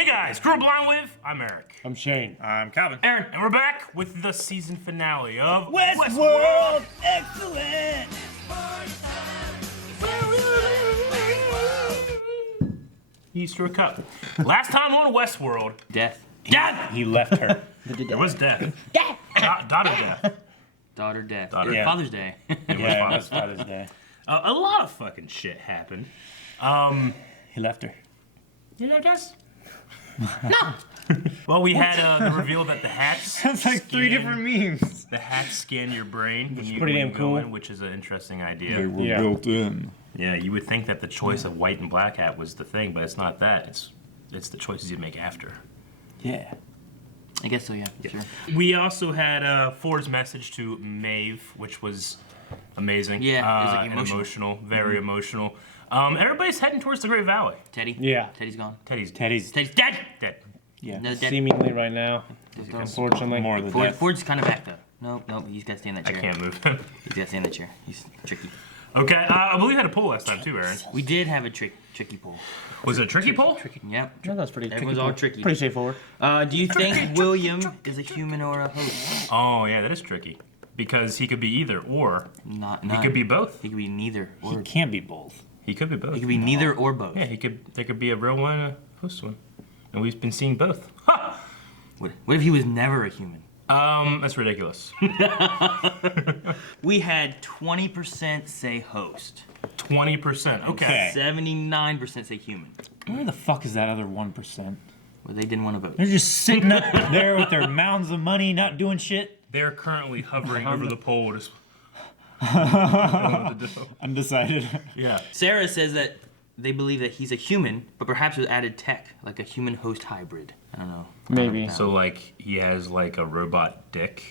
Hey guys, Girl Blind with, I'm Eric. I'm Shane. I'm Calvin. Aaron, and we're back with the season finale of Westworld! Excellent! Easter Cup. Last time on Westworld, Death. death! He left her. It was death. Daughter death. Daughter death. Daughter- Yeah. Father's Day. Yeah, it was Father's Day. A lot of fucking shit happened. He left her. You know, Jess? No. Well, we had the reveal that the hats. That's like three scan- different memes. The hats scan your brain when you pretty when damn you go cool. in, which is an interesting idea. They were Yeah. built in. Yeah, you would think that the choice of white and black hat was the thing, but it's not that. It's the choices you make after. Yeah. I guess so, yeah. Sure. We also had Ford's message to Maeve, which was amazing. Yeah, it was, like, and emotional. emotional, very emotional. Everybody's heading towards the Great Valley. Teddy? Yeah. Teddy's gone. Teddy's Teddy's Teddy's dead! dead. yeah. No, dead. Seemingly right now. Unfortunately. More of the death. Ford's kind of back, though. Nope, he's got to stay in that I chair. can't move him. He's got to stay in that chair. He's tricky. Okay, I believe we had a poll last time too, Aaron. We did have a tricky poll. Was it a tricky poll? Yep. No, that's pretty Everyone's all tricky. Pretty straightforward. Do you think William is a human or a host? Oh yeah, that is tricky. Because he could be either or. Not. He could be both. He could be neither He or. can't be both. He could be both. He could be neither or both. Yeah, there could be a real one and a host one. And we've been seeing both. Ha! What if he was never a human? That's ridiculous. We had 20% say host. 20%. Okay. 79% say human. Where the fuck is that other 1%? Well, they didn't want to vote. They're just sitting up there with their mounds of money, not doing shit. They're currently hovering over the pole. Just I don't know what to do. Undecided. Yeah. Sarah says that they believe that he's a human, but perhaps with added tech, like a human-host hybrid. I don't know. Maybe. So like he has like a robot dick.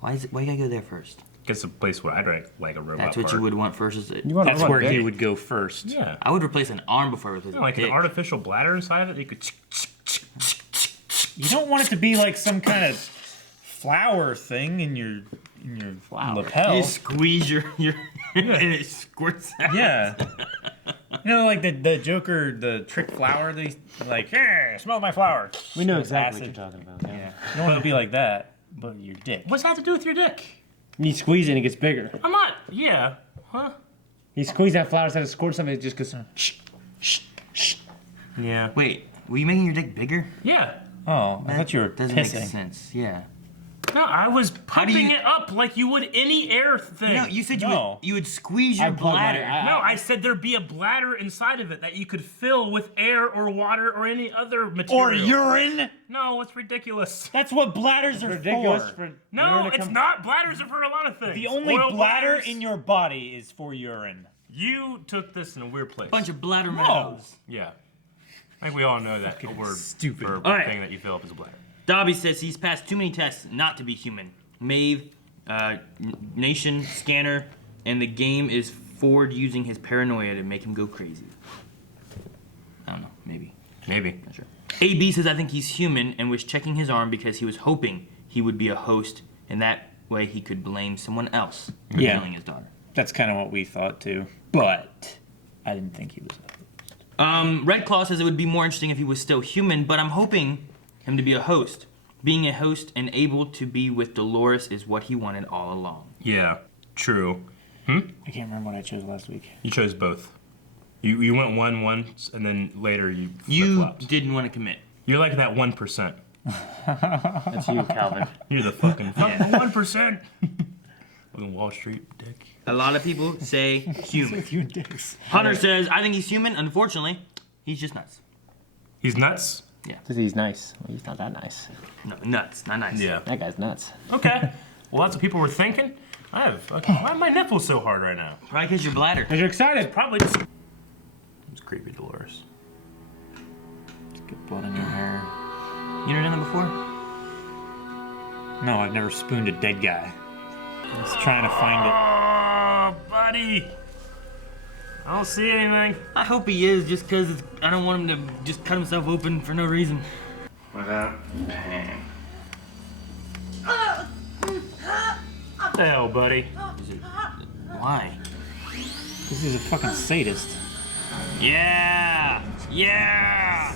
Why you gotta go there first? Guess a place where I'd like a robot. That's what part. you would want first, is it? You want a That's robot where he dick? would go first. Yeah. I would replace an arm before I replace Like a dick. an artificial bladder inside of it. You could. You don't want it to be like some kind of flower thing in your lapel. You squeeze your and it squirts out. Yeah. You know, like the Joker, the trick flower. They like, hey, smell my flower. We know With exactly acid. what you're talking about. Yeah. You don't want it to be like that, but your dick. What's that have to do with your dick? You squeeze it and it gets bigger. I'm not. Yeah. Huh? You squeeze that flower, instead of squirt something, it just goes. Yeah. Wait, were you making your dick bigger? Yeah. Oh, I thought you were Doesn't pissing. make sense. Yeah. No, I was do pumping you- it up like you would any air thing. No, you said No. you would squeeze your I'd plug my- bladder. No, I said there'd be a bladder inside of it that you could fill with air or water or any other material. Or urine. No, it's ridiculous. That's what bladders are Ridiculous for. for No, urine to it's come- not. Bladders are for a lot of things. The only Oil bladder bladders. in your body is for urine. You took this in a weird place. Bunch of bladder No. mouths. Yeah. I think we all know that a word stupid. for a All right. thing that you fill up as a bladder. Dobby says he's passed too many tests not to be human. Maeve, Nation, Scanner, and the game is Ford using his paranoia to make him go crazy. I don't know, maybe. Maybe. Not sure. AB says I think he's human and was checking his arm because he was hoping he would be a host, and that way he could blame someone else for Yeah. killing his daughter. That's kind of what we thought too. But I didn't think he was. Red Claw says it would be more interesting if he was still human, but I'm hoping him to be a host. Being a host and able to be with Dolores is what he wanted all along. Yeah. True. I can't remember what I chose last week. You chose both. You went one once, and then later you You flip-flopped. didn't want to commit. You're like that 1%. That's you, Calvin. You're the fucking 1%. Fucking Wall Street dick. A lot of people say human. You dicks. Hunter says, I think he's human. Unfortunately, he's just nuts. He's nuts. Because he's nice. Well, he's not that nice. No, nuts, not nice. Yeah. That guy's nuts. Okay. Well, that's what people were thinking. Why are my nipples so hard right now? Probably because your bladder. Because you're excited. Probably just. It's creepy, Dolores. Get blood on your hair. You never done that before? No, I've never spooned a dead guy. I was trying to find it. Oh, buddy. I don't see anything. I hope he is, just because I don't want him to just cut himself open for no reason. Without pain. What the hell, buddy? Why? Because he's a fucking sadist. Yeah! Yeah!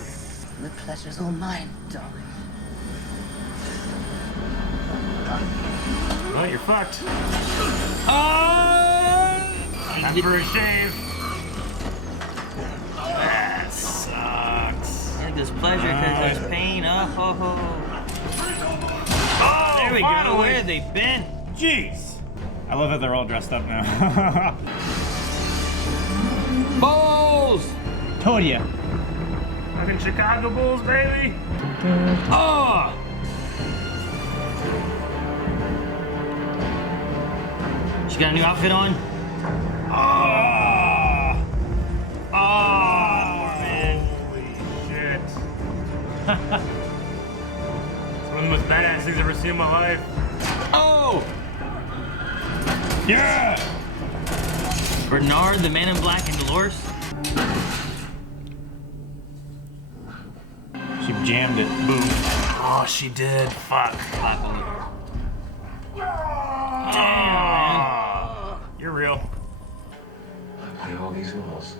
The pleasure's all mine, darling. Well, you're fucked. Time for a shave. That sucks. And there's pleasure because there's pain. Oh, ho, ho. Oh, There we go. finally. Where have they been? Jeez. I love how they're all dressed up now. Bulls! Told ya. Fucking Chicago Bulls, baby. Oh! She got a new outfit on? Oh, man. Holy shit. It's one of the most badass things I've ever seen in my life. Oh! Yeah! Bernard, the Man in Black, and Dolores? She jammed it. Boom. Oh, she did. Fuck. Clap on her. Damn. You're real. I play all these roles.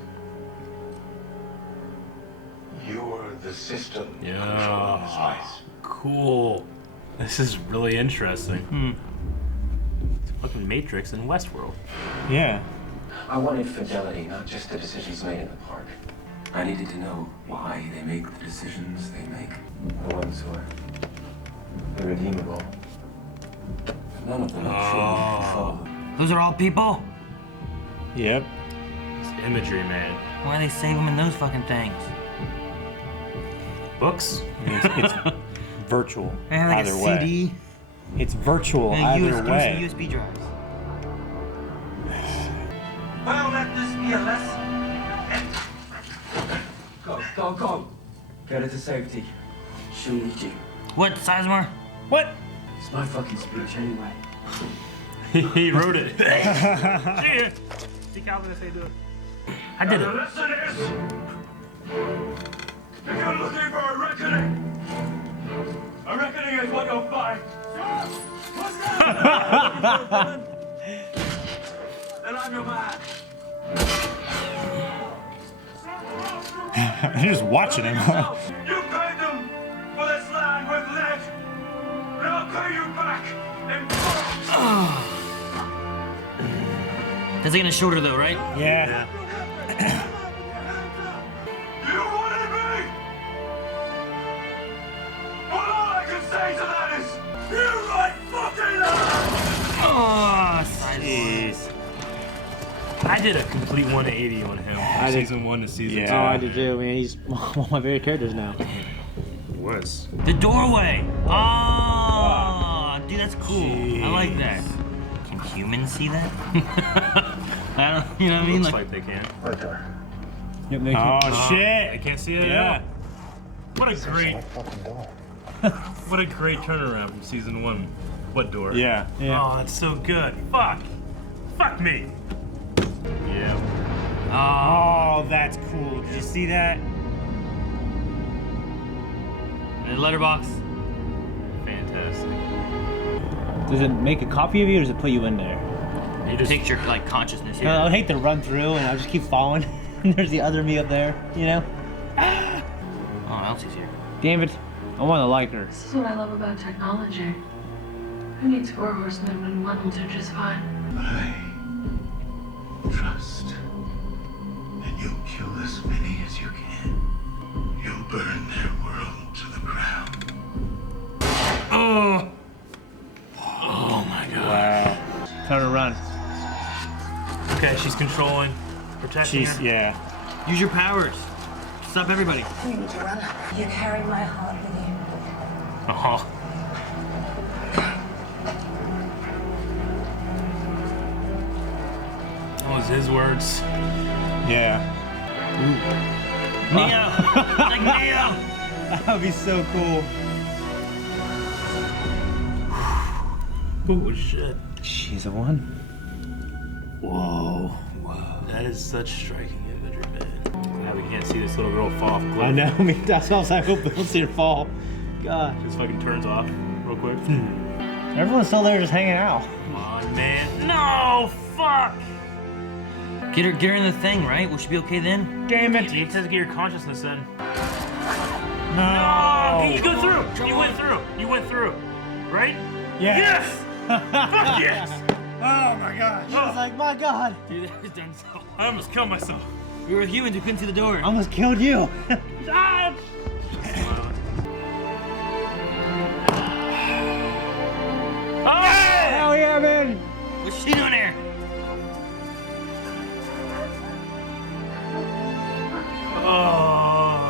You're the system controlling his life. Cool. This is really interesting. It's fucking Matrix in Westworld. Yeah. I wanted fidelity, not just the decisions made in the park. I needed to know why they make the decisions they make. The ones who are irredeemable. None of them are truly controlled. Those are all people? Yep. It's imagery, man. Why they save them in those fucking things? Books? It's virtual. They have like either a way. CD It's virtual and either a way. USB drives. Well, let this be a lesson. Go. Get her to safety. She'll need you. What, Sizemore? What? It's my fucking speech anyway. He wrote it. See ya. See Calvin say do it. I did The it. lesson is, if you're looking for a reckoning is what you'll find. What's that? And I'm your man. They're just watching him. You paid them for this land with lead, and I'll pay you back in full. That's like in a shoulder though, right? Yeah. You wanted me? Well, all I can say to that is, you right fucking ass! Oh, Sizemore. Jeez. I did a complete 180 on him. I did. Season 1 to season Yeah. 2. Oh, I did too, man. He's one of my favorite characters now. It was. The doorway. Oh, dude, that's cool. I like that. Can humans see that? I don't. You know what I mean? Looks like they can. Yep, they Oh, I shit. can't see it Yeah. at all. What a great turnaround from season 1. What door? Yeah. Yeah. Oh, that's so good. Fuck. Fuck me. Yeah. Oh, that's cool. Did you see that? And the letterbox. Fantastic. Does it make a copy of you or does it put you in there? You just Takes your like consciousness here. I would hate to run through and I just keep falling. And there's the other me up there, you know? Oh, Elsie's here. Damn it. I want to like her. This is what I love about technology. Who needs 4 horsemen when ones are just fine? I trust that you'll kill as many as you can. You'll burn their world to the ground. Oh. Oh my god. Wow. Time to run. Okay, she's controlling, protecting She's, her. yeah. Use your powers. Stop everybody. You need to run. You carry my heart with you. Oh. That was his words. Yeah. Neo. Like Neo. That would be so cool. Oh shit. She's a one. Whoa. Whoa. That is such striking imagery, man. Now we can't see this little girl fall off a cliff. I know. I mean, that's all I hope we don't see her fall. God. Just fucking turns off real quick. Everyone's still there just hanging out. Come on, man. No! Fuck! Get her in the thing, right? Will she be okay then? Damn it. You need to get your consciousness in. No! You go through! You went through! You went through! Right? Yes! Fuck yes! Oh my gosh. I was like, my God. Dude, that was dumb so. I almost killed myself. We were humans who couldn't see the door. I almost killed you. Ah! Oh! Hell yeah, man. What's she doing there? Oh!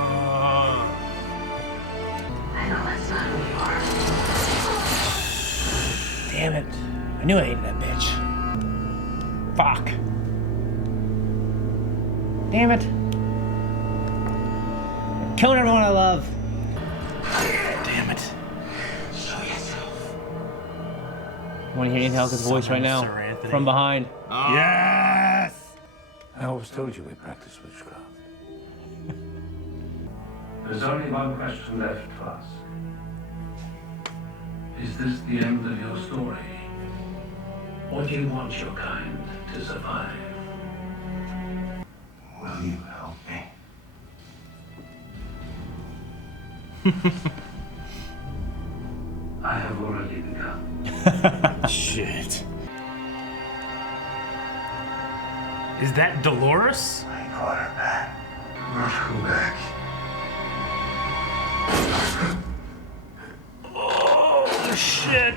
I know that's not who you are. Damn it. I knew I hated that bitch. Fuck. Damn it. Killing everyone I love. Damn it. Show yourself. Want to hear Ethan Hawke's voice right now? Sir Anthony. From behind. Yes! I always told you we practice witchcraft. There's only one question left to ask. Is this the end of your story? Or do you want your kind to survive? Will you help me? I have already begun. Shit. Is that Dolores? I caught her back. Not go back. Oh, shit.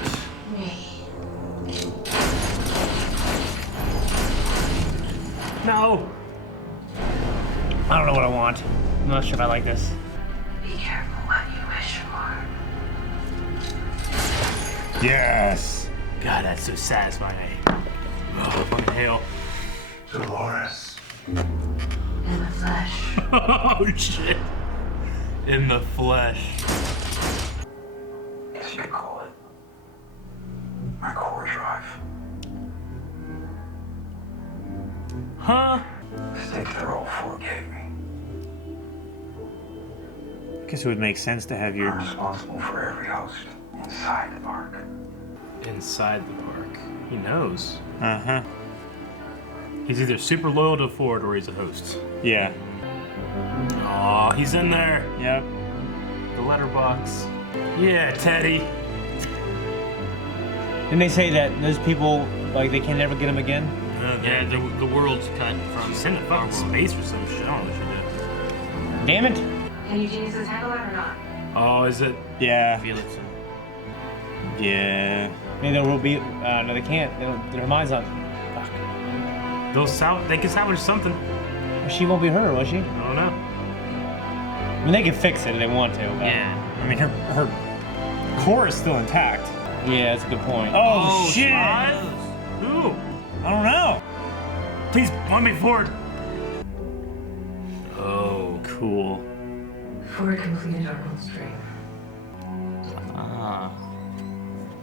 No. I don't know what I want. I'm not sure if I like this. Be careful what you wish for. Yes. God, that's so satisfying. Oh, fucking hell. Dolores. In the flesh. Oh, shit. In the flesh. As you call it. My core drive. Huh? Stick the role 4 gave me. I guess it would make sense to have your. I'm responsible for every host inside the park. Inside the park. He knows. Uh-huh. He's either super loyal to Ford or he's a host. Yeah. Oh, he's in there. Yep. The letterbox. Yeah, Teddy. Didn't they say that those people, like, they can never get them again? Yeah, the world's cut from. Send it fucking space or some shit. I don't know what she did. Damn it. Can you geniuses handle it or not? Oh, is it? Yeah. Felix. Yeah. Maybe there will be. No, they can't. Their mind's on. Fuck. They can salvage something. She won't be her, will she? I don't know. I mean, they can fix it if they want to. But Yeah. I mean, her core is still intact. Yeah, that's a good point. Oh, shit! Who? I don't know. Please, want me Ford. Oh, Cool. Ford completed Arnold's dream. Ah.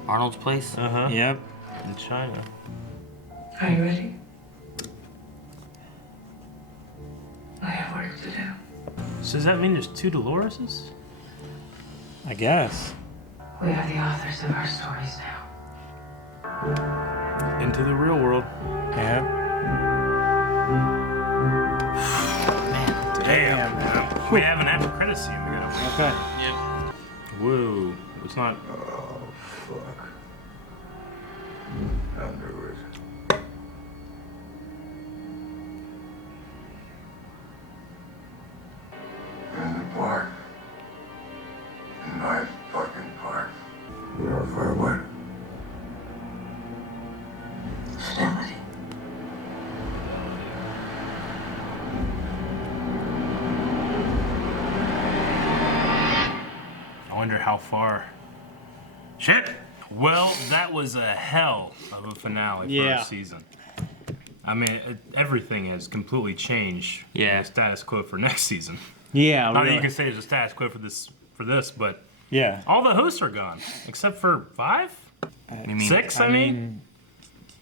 Arnold's place? uh-huh. Yep. In China. Are you ready? I have work to do. So does that mean there's 2 Doloreses? I guess. We are the authors of our stories now. Into the real world. Yep. Damn. We have an after credit scene. We gotta wait. Okay. Yep. Whoa. It's not. Oh, fuck. I knew it. In the park. In my fucking park. You're for what? Fidelity. I wonder how far. Shit. Well, that was a hell of a finale for Yeah. our season. I mean, everything has completely changed. Yeah. The status quo for next season. Yeah, Not that really. you can say there's a status quo for this, but Yeah. all the hosts are gone except for 5, You mean 6. I mean,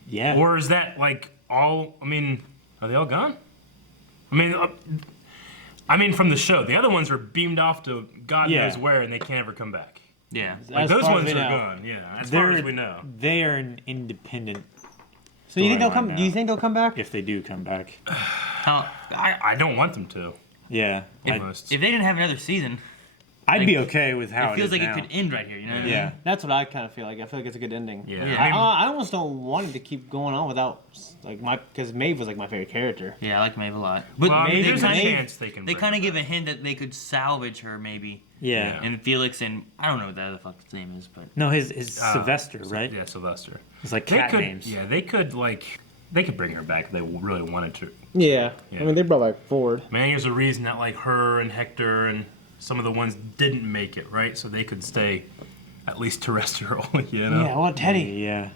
Yeah. or is that like all? I mean, are they all gone? I mean, from the show, the other ones are beamed off to God Yeah. knows where, and they can't ever come back. Yeah. Like As those far as ones we are know. gone. Yeah, as far as we know. They are an independent. So you think they'll storyline come? now. Do you think they'll come back? If they do come back. I, I don't want them to. Yeah. if, Almost. if they didn't have another season, I'd be okay with how it feels is like now. it could end right here. You know what I mean? Yeah. That's what I kind of feel like. I feel like it's a good ending. Yeah. Yeah. I almost don't want it to keep going on without because Maeve was like my favorite character. Yeah, I like Maeve a lot. But Well, I mean, they there's a kinda- chance they can. They bring kind of her give a back. hint that they could salvage her, maybe. Yeah. And Felix and I don't know what the other fuck's name is, but No, his Sylvester, right? Yeah, Sylvester. It's like They cat could. names. Yeah, they could bring her back if they really wanted to. Yeah. Yeah. I mean, they brought back Ford. I mean, there's a reason that like her and Hector and some of the ones didn't make it, right? So they could stay at least terrestrial, you know? Yeah, well, Teddy. Yeah.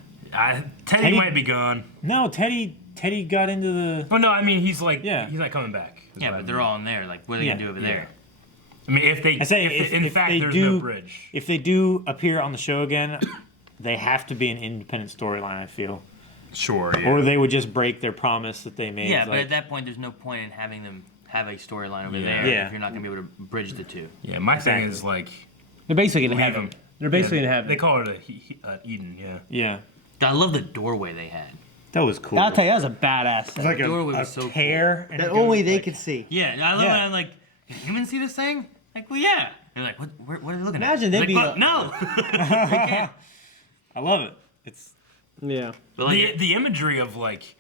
Teddy might be gone. No, Teddy got into the. But no, I mean, he's like, Yeah. he's not coming back. is yeah, what I but they're mean. all in there. Like, what are they Yeah. gonna do over there? I mean, if they, I say if in if fact they there's do, no bridge. If they do appear on the show again, they have to be an independent storyline. I feel, Sure, yeah. or they would just break their promise that they made. Yeah, but like- at that point, there's no point in having them have a storyline over Yeah. there Yeah. if you're not gonna be able to bridge the two. Yeah, my thing Exactly. is like, They're basically in leave heaven. him. They're basically Yeah, in heaven. They call it Eden, yeah. yeah, I love the doorway they had. that was cool. I'll tell you, that was a badass It's set. like doorway a was so cool. tear and that it goes, only they like- could see. Yeah, I love Yeah. when I'm like, can humans see this thing? Like, well, yeah. They're like, what are they looking Imagine at? they'd be Like, like- no. We can't. I love it. It's Yeah. But like, The imagery of like,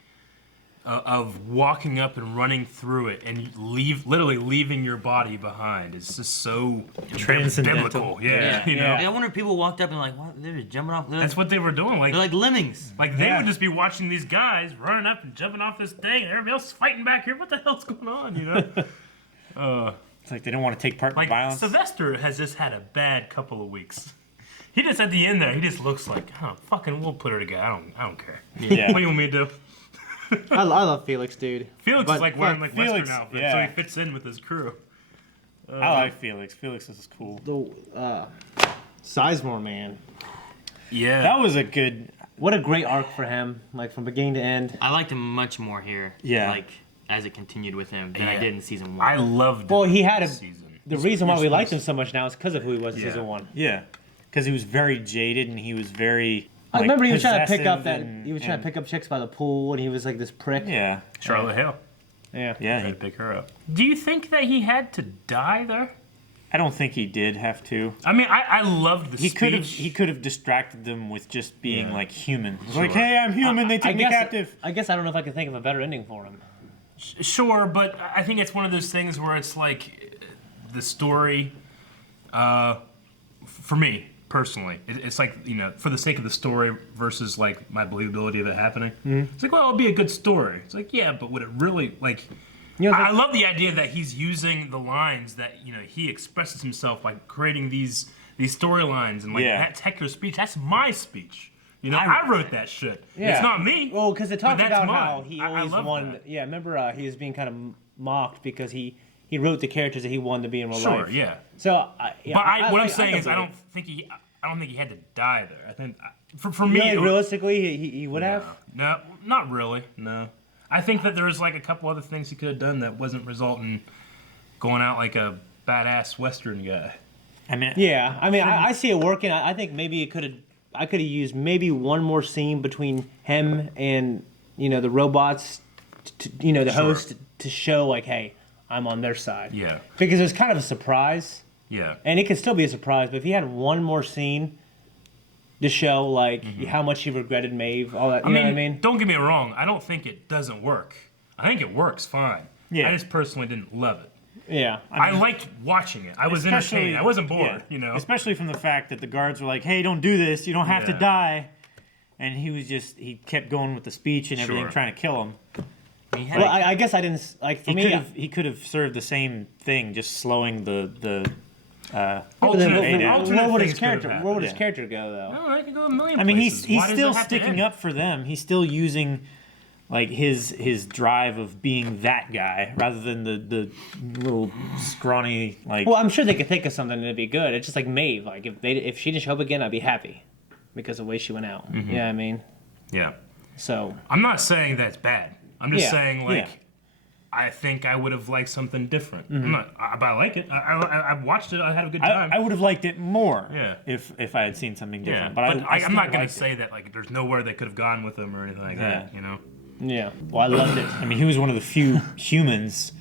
of walking up and running through it and literally leaving your body behind is just so Transcendental. biblical. yeah. Yeah, you know. Yeah, I wonder if people walked up and like, what? They're just jumping off. That's what they were doing. They're like lemmings. Like they Yeah. would just be watching these guys running up and jumping off this thing, and everybody else is fighting back here. What the hell's going on? You know? it's like they don't want to take part in Like violence. Sylvester has just had a bad couple of weeks. He just at the end there, he just looks like, oh, fucking, we'll put her together. I don't care. Yeah. What do you want me to do? I love Felix, dude. Felix But- is like wearing like Felix, Western outfits, yeah. so he fits in with his crew. I like Felix. Felix is cool. The Sizemore, man. Yeah. That was a good. What a great arc for him, like from beginning to end. I liked him much more here. Yeah. Like as it continued with him than I Yeah. did in season 1. I loved Well, it he had this a. season. The reason why You're we liked supposed- him so much now is because of who he was in Yeah. season 1. Yeah, because he was very jaded and he was very. I like, remember he was trying to pick up possessive that. and- He was trying to pick up chicks by the pool, and he was like this prick. Yeah, Charlotte Hale. Yeah. yeah. Tried to pick her up. Do you think that he had to die there? I don't think he did have to. I mean, I loved the He speech. could have. He could have distracted them with just being Yeah. like human. It's Like, Sure. hey, I'm human. They took me captive. I guess I don't know if I can think of a better ending for him. Sure, but I think it's one of those things where it's like the story, for me personally, it's like, you know, for the sake of the story versus like my believability of it happening. It's like, well, it'll be a good story. It's like, yeah, but would it really like? You know, I love the idea that he's using the lines that, you know, he expresses himself by creating these storylines and like Yeah. that's Hector's speech. That's my speech. You know, I I wrote that shit. Yeah. It's not me. Well, because it but talked that's about mine. how he I always love wanted. that. Yeah, remember he was being kind of mocked because he wrote the characters that he wanted to be in real Sure, life. yeah. So, But what I'm like- saying can is, I believe don't think he had to die there. I think for it. me, Really, it- realistically, he would have. no, not really. No, I think that there's like a couple other things he could have done that wasn't resulting going out like a badass Western guy. I mean, Yeah, I mean, I see it working. I think maybe it could have. I could have used maybe one more scene between him and the robots, the Sure. host, to show like, hey, I'm on their side. Yeah, Because it was kind of a surprise, yeah, and it could still be a surprise. But if he had one more scene to show like how much he regretted Maeve, all that, you know what I mean? Don't get me wrong. I don't think it doesn't work. I think it works fine. Yeah. I just personally didn't love it. Yeah. I liked watching it. I was entertained. I wasn't bored. yeah. You know. Especially from the fact that the guards were like, "Hey, don't do this. You don't have to Yeah. die," and he kept going with the speech and everything, Sure. trying to kill him. He had Well, I guess I didn't like. For me, He could have served the same thing, just slowing the but then Alternate- alternate where would his things could have character? happened. Where would his Yeah. character go though? Oh, I could go a million I mean, places. he's Why does still it have to sticking end? up for them. He's still using like his drive of being that guy rather than the little scrawny like. Well, I'm sure they could think of something that'd be good. It's just like Maeve. Like if she didn't show up again, I'd be happy because of the way she went out. Mm-hmm. You know what I mean? Yeah. So I'm not saying that's bad. I'm just Yeah, saying, like, yeah. I think I would have liked something different. I'm not, but I like it. I watched it. I had a good time. I would have liked it more Yeah. if I had seen something yeah, different. but I I'm not gonna liked say that like there's nowhere they could have gone with him or anything like that. Yeah. You know. yeah. Well, I loved it. I mean, he was one of the few humans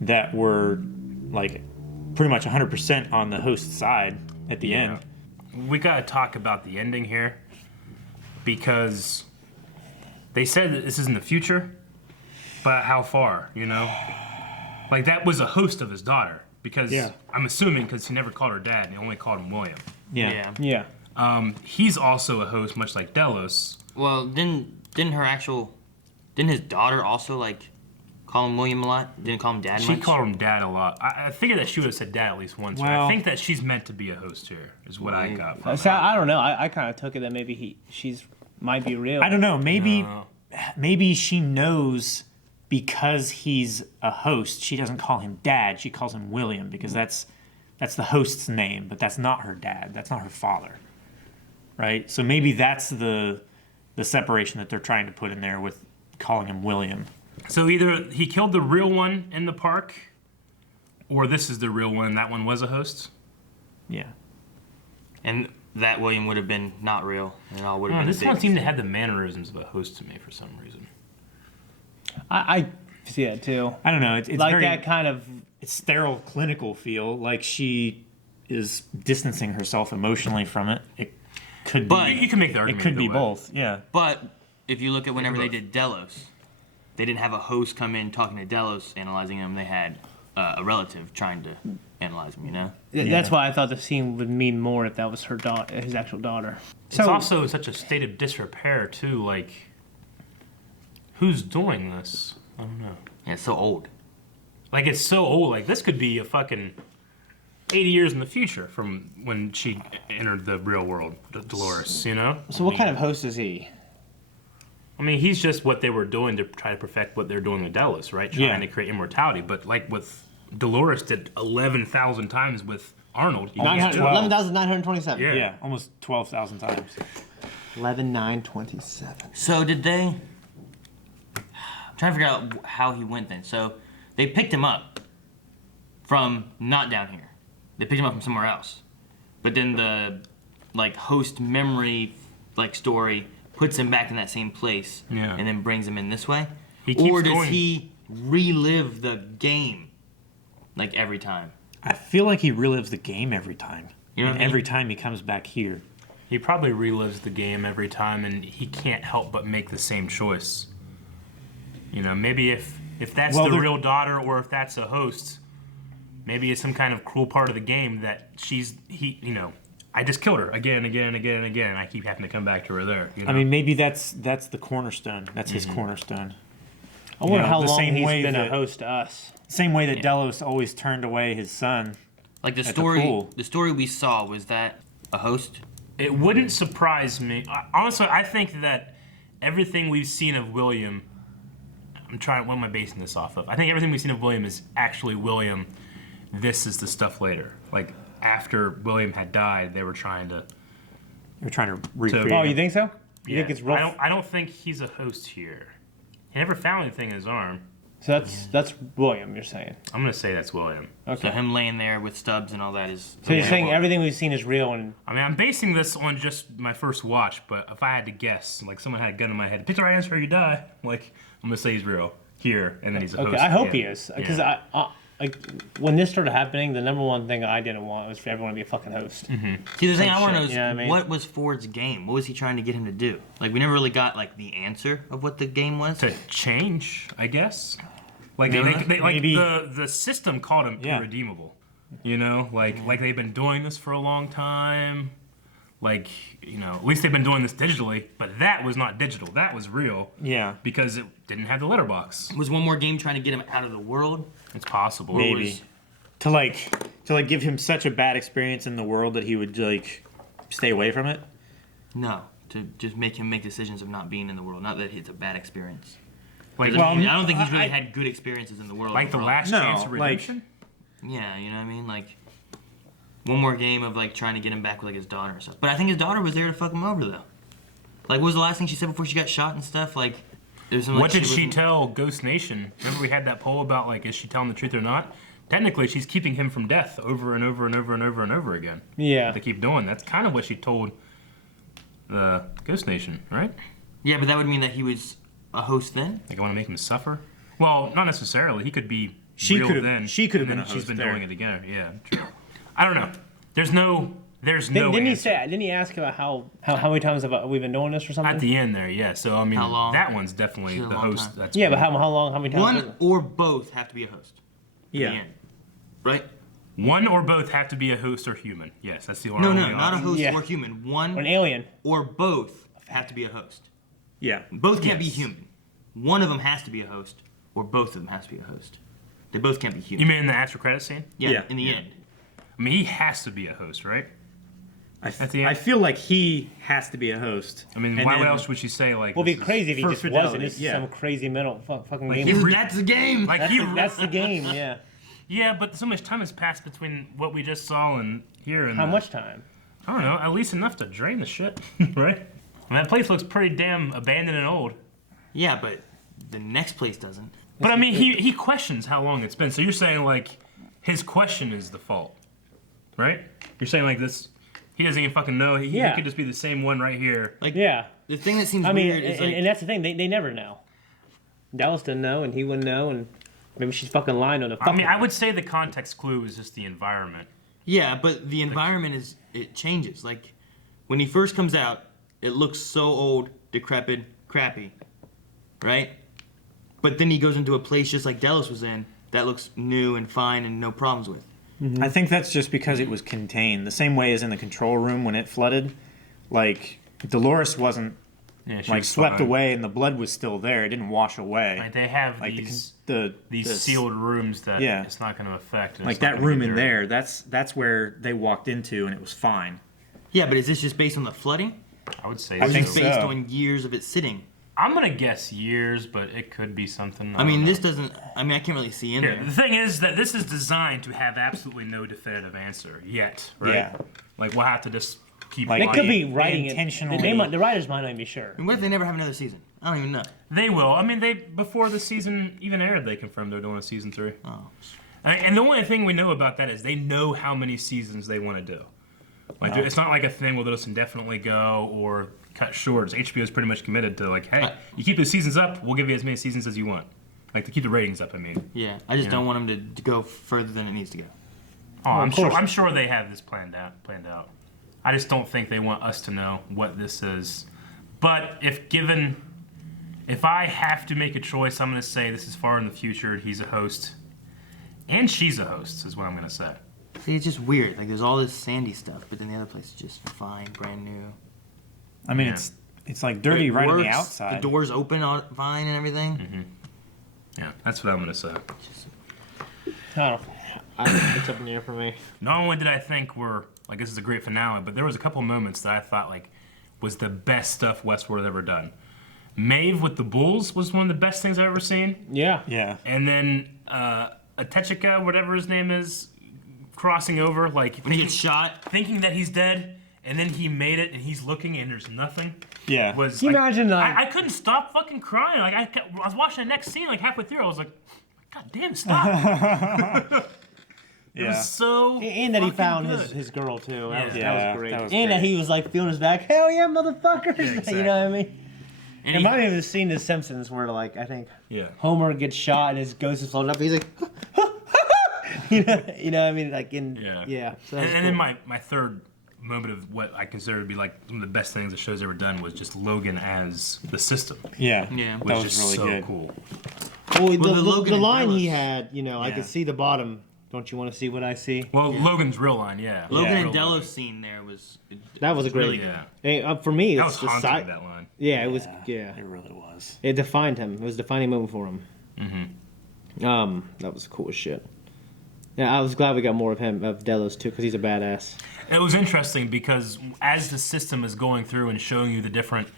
that were like pretty much 100% on the host's side at the end. We gotta talk about the ending here, because they said that this is in the future, but how far, you know? Like, that was a host of his daughter, because I'm assuming because he never called her dad, he only called him William. Yeah. He's also a host, much like Delos. Well, didn't his daughter also like call him William a lot? Didn't call him dad She much? called him dad a lot. I figured that she would have said dad at least once. But I Well- think that she's meant to be a host here, is what I got from So it. I don't know. I kind of took it that maybe she's might be real. I don't know. Maybe she knows because he's a host. She doesn't call him dad. She calls him William because that's the host's name, but that's not her dad. That's not her father. Right? So maybe that's the separation that they're trying to put in there with calling him William. So either he killed the real one in the park, or this is the real one and that one was a host? Yeah. And that William would have been not real, and it all would have been. This a one big seemed to mistake. have the mannerisms of a host to me for some reason. I see that too. I don't know. It's like very, that kind of. it's sterile clinical feel. Like she is distancing herself emotionally from it. It could But- be. You can make the It argument could be either way. both. Yeah. But if you look at whenever they did Delos, they didn't have a host come in talking to Delos, analyzing him. They had a relative trying to analyze him. You know. That's why I thought the scene would mean more if that was her daughter, his actual daughter. It's also in such a state of disrepair, too. Like, who's doing this? I don't know. Yeah, it's so old. Like, it's so old. Like, this could be a fucking 80 years in the future from when she entered the real world, Dolores, you know? So what kind of host is he? I mean, he's just what they were doing to try to perfect what they're doing with Delos, right? Trying to create immortality. But, like, with Dolores did 11,000 times with Arnold. He can't do it. 11,927. Yeah. Yeah. Almost 12,000 times. 11,927. So did they? I'm trying to figure out how he went then. So they picked him up from not down here. They picked him up from somewhere else. But then the like host memory like story puts him back in that same place and then brings him in this way. He keeps or does going. he relive the game like every time? I feel like he relives the game every time. You know what and I mean? every time he comes back here. He probably relives the game every time, and he can't help but make the same choice. You know, maybe if that's the real daughter, or if that's a host, maybe it's some kind of cruel part of the game that I just killed her again, I keep having to come back to her there. You know? I mean, maybe that's the cornerstone. That's his cornerstone. I wonder how the long same he's way been a that- host to us. Same way that Delos always turned away his son. Like the At the story, pool. the story we saw, was that a host? It wouldn't surprise me. Honestly, I think that everything we've seen of William, what am I basing this off of? I think everything we've seen of William is actually William. This is the stuff later. Like, after William had died, they were trying to... They're trying to recreate. Oh, you think so? You Yeah. think it's rough? I don't think he's a host here. He never found anything in his arm. So that's William, you're saying. I'm going to say that's William. Okay. So him laying there with Stubbs and all that is. So you're saying everything we've seen is real, and I mean, I'm basing this on just my first watch, but if I had to guess, like someone had a gun in my head, pick the right answer or you die, like, I'm going to say he's real here, and then he's a host. okay, I hope again. he is, because Yeah. I like when this started happening, the number one thing I didn't want was for everyone to be a fucking host. See, the thing I want to know shit, is you know what I mean? what was Ford's game? What was he trying to get him to do? Like, we never really got like the answer of what the game was. To change, I guess. Like, Maybe. like the system called him Yeah. irredeemable. You know, like they've been doing this for a long time. Like, you know, at least they've been doing this digitally, but that was not digital. That was real. Yeah. Because it didn't have the letterbox. Was one more game trying to get him out of the world? It's possible. Maybe. To give him such a bad experience in the world that he would like stay away from it. No, to just make him make decisions of not being in the world. Not that it's a bad experience. Like, I don't think he's really had good experiences in the world. like the overall. last No, chance of like- redemption? Yeah, you know what I mean? Like, one more game of like trying to get him back with like his daughter or stuff. But I think his daughter was there to fuck him over though. Like, what was the last thing she said before she got shot and stuff? Like, there's some. What like, did she wasn't- tell Ghost Nation? Remember we had that poll about, like, is she telling the truth or not? Technically, she's keeping him from death over and over and over and over and over again. Yeah. They keep doing. That's kind of what she told the Ghost Nation, right? Yeah, but that would mean that he was a host then. Like, I want to make him suffer? Well, not necessarily. He could be She real could've- then. she could've and been then a she's host been there. doing it again. Yeah, true. I don't know. There's no Didn't he answer. say? Didn't he ask about how many times have we been doing this or something? At the end there, yeah. So I mean, How long? that one's definitely It's a the long host. time. That's yeah, but cool. how long? How many times? One or both have to be a host. At the Yeah. end. Right? One or both have to be a host or human. Yes, that's the No, only not a option. host Yeah. or human. One An alien. or both have to be a host. Yeah. Both can't be Yes. human. One of them has to be a host, or both of them has to be a host. They both can't be human. You mean in the after credit scene? Yeah. In the end. I mean, he has to be a host, right? At the end? I feel like he has to be a host. I mean, And why then- else would she say like? Well, it'd this be crazy if he for just fidelity, wasn't. It's yeah. some crazy mental fucking game. he re- That's the game. Like that's, he, that's the game. Yeah. yeah, but so much time has passed between what we just saw and here. And How much time? I don't know. At least enough to drain the shit, right? I mean, that place looks pretty damn abandoned and old. Yeah, but the next place doesn't. But I mean, he questions how long it's been. So you're saying like his question is the fault, right? You're saying like this. He doesn't even fucking know. He Yeah. could just be the same one right here. Like Yeah. the thing that seems I mean, weird is like and that's the thing. They never know. Dallas didn't know, and he wouldn't know, and maybe she's fucking lying on the I fucking. mean, I would say the context clue is just the environment. yeah, but the environment it changes. Like when he first comes out, it looks so old, decrepit, crappy, right? But then he goes into a place just like Dallas was in that looks new and fine and no problems with. I think that's just because it was contained. The same way as in the control room when it flooded. Like, Dolores wasn't, Yeah, she like, was swept fine. away and the blood was still there. It didn't wash away. Like they have Like, these the sealed rooms that Yeah. it's not going to affect. and Like, it's not that gonna room get in dirty. there, that's where they walked into and it was fine. Yeah, but is this just based on the flooding? I would say. I Or is think it so. based so. on years of it sitting? I'm gonna guess years, but it could be something. I mean, don't know. this doesn't. I mean, I can't really see in Yeah, there. the thing is that this is designed to have absolutely no definitive answer yet, right? Yeah. Like we'll have to just keep. Like, They watching. could be writing it. intentionally- The writers might not even be sure. And what if they never have another season? I don't even know. They will. I mean, they before the season even aired, they confirmed they're doing a season 3. Oh. And the only thing we know about that is they know how many seasons they want to do. Like it's not like a thing where they'll just indefinitely go or cut short. HBO's pretty much committed to like, hey, you keep the seasons up, we'll give you as many seasons as you want. Like to keep the ratings up. I mean, Yeah, I just Yeah. don't want them to go further than it needs to go. oh, of course. I'm sure they have this planned out. I just don't think they want us to know what this is. But if I have to make a choice, I'm going to say this is far in the future. He's a host, and she's a host, is what I'm going to say. See, it's just weird. Like there's all this sandy stuff, but then the other place is just fine, brand new. I mean, Yeah. it's like dirty It right on the works, outside. The doors open on fine and everything. Mm-hmm. Yeah, that's what I'm going to say. I don't know. It's up in the air for me. Not only did I think this is a great finale, but there was a couple moments that I thought like was the best stuff Westworld ever done. Maeve with the bulls was one of the best things I've ever seen. Yeah. Yeah. And then Atechika, whatever his name is, crossing over, like When he gets shot, thinking that he's dead, and then he made it, and he's looking, and there's nothing. Yeah. Was Can you like, imagine, like- I couldn't stop fucking crying. Like I was watching the next scene, like halfway through, I was like, God damn, stop! It Yeah. was so. And that he fucking found good. his girl too. That was, Yeah, that was great. that was and that great. he was like feeling his back. Hell yeah, motherfuckers! Yeah, You exactly. know what I mean? and It he, reminded me of the scene in The Simpsons where, like, I think Yeah. Homer gets shot and his ghost is floating up. He's like, you know what I mean? Like in Yeah. So that was And then cool. my third moment of what I consider to be like one of the best things the show's ever done was just Logan as the system. Yeah. Yeah. Was That was just really so good. cool. Well, the Logan the and line he Dallas. had, you know, I Yeah. could see the bottom. Don't you want to see what I see? Well, Logan's real line, yeah. Logan Yeah. and Real Delos scene there was That was a great. really Yeah. Hey, for me, That it's was the haunting, side. that line. Yeah, it was. Yeah, It really was. it defined him. It was a defining moment for him. Mm-hmm. That was cool as shit. Yeah, I was glad we got more of him, of Delos too, because he's a badass. It was interesting because as the system is going through and showing you the different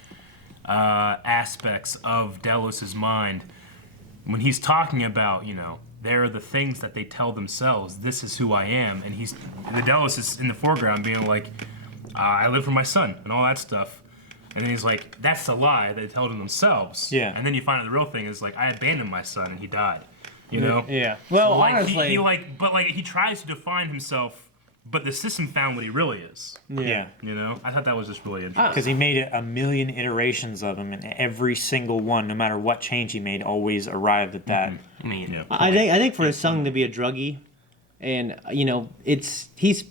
aspects of Delos's mind, when he's talking about, you know, they're the things that they tell themselves, this is who I am, and the Delos is in the foreground being like, I live for my son, and all that stuff. And then he's like, that's a lie they tell themselves. Yeah. And then you find out the real thing is like, I abandoned my son and he died. You know? Yeah. Well, So, like, honestly, he tries to define himself but the system found what he really is. Yeah. You know, I thought that was just really interesting. Because he made a million iterations of him, and every single one, no matter what change he made, always arrived at that. I mean, Yeah. I think for his son to be a druggie, and he's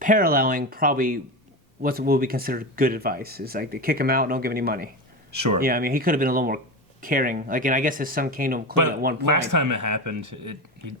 paralleling probably what will be considered good advice. Is like to kick him out, don't give any money. Sure. Yeah, I mean he could have been a little more caring. Like, and I guess his son came to him clean But at one point. last time it happened,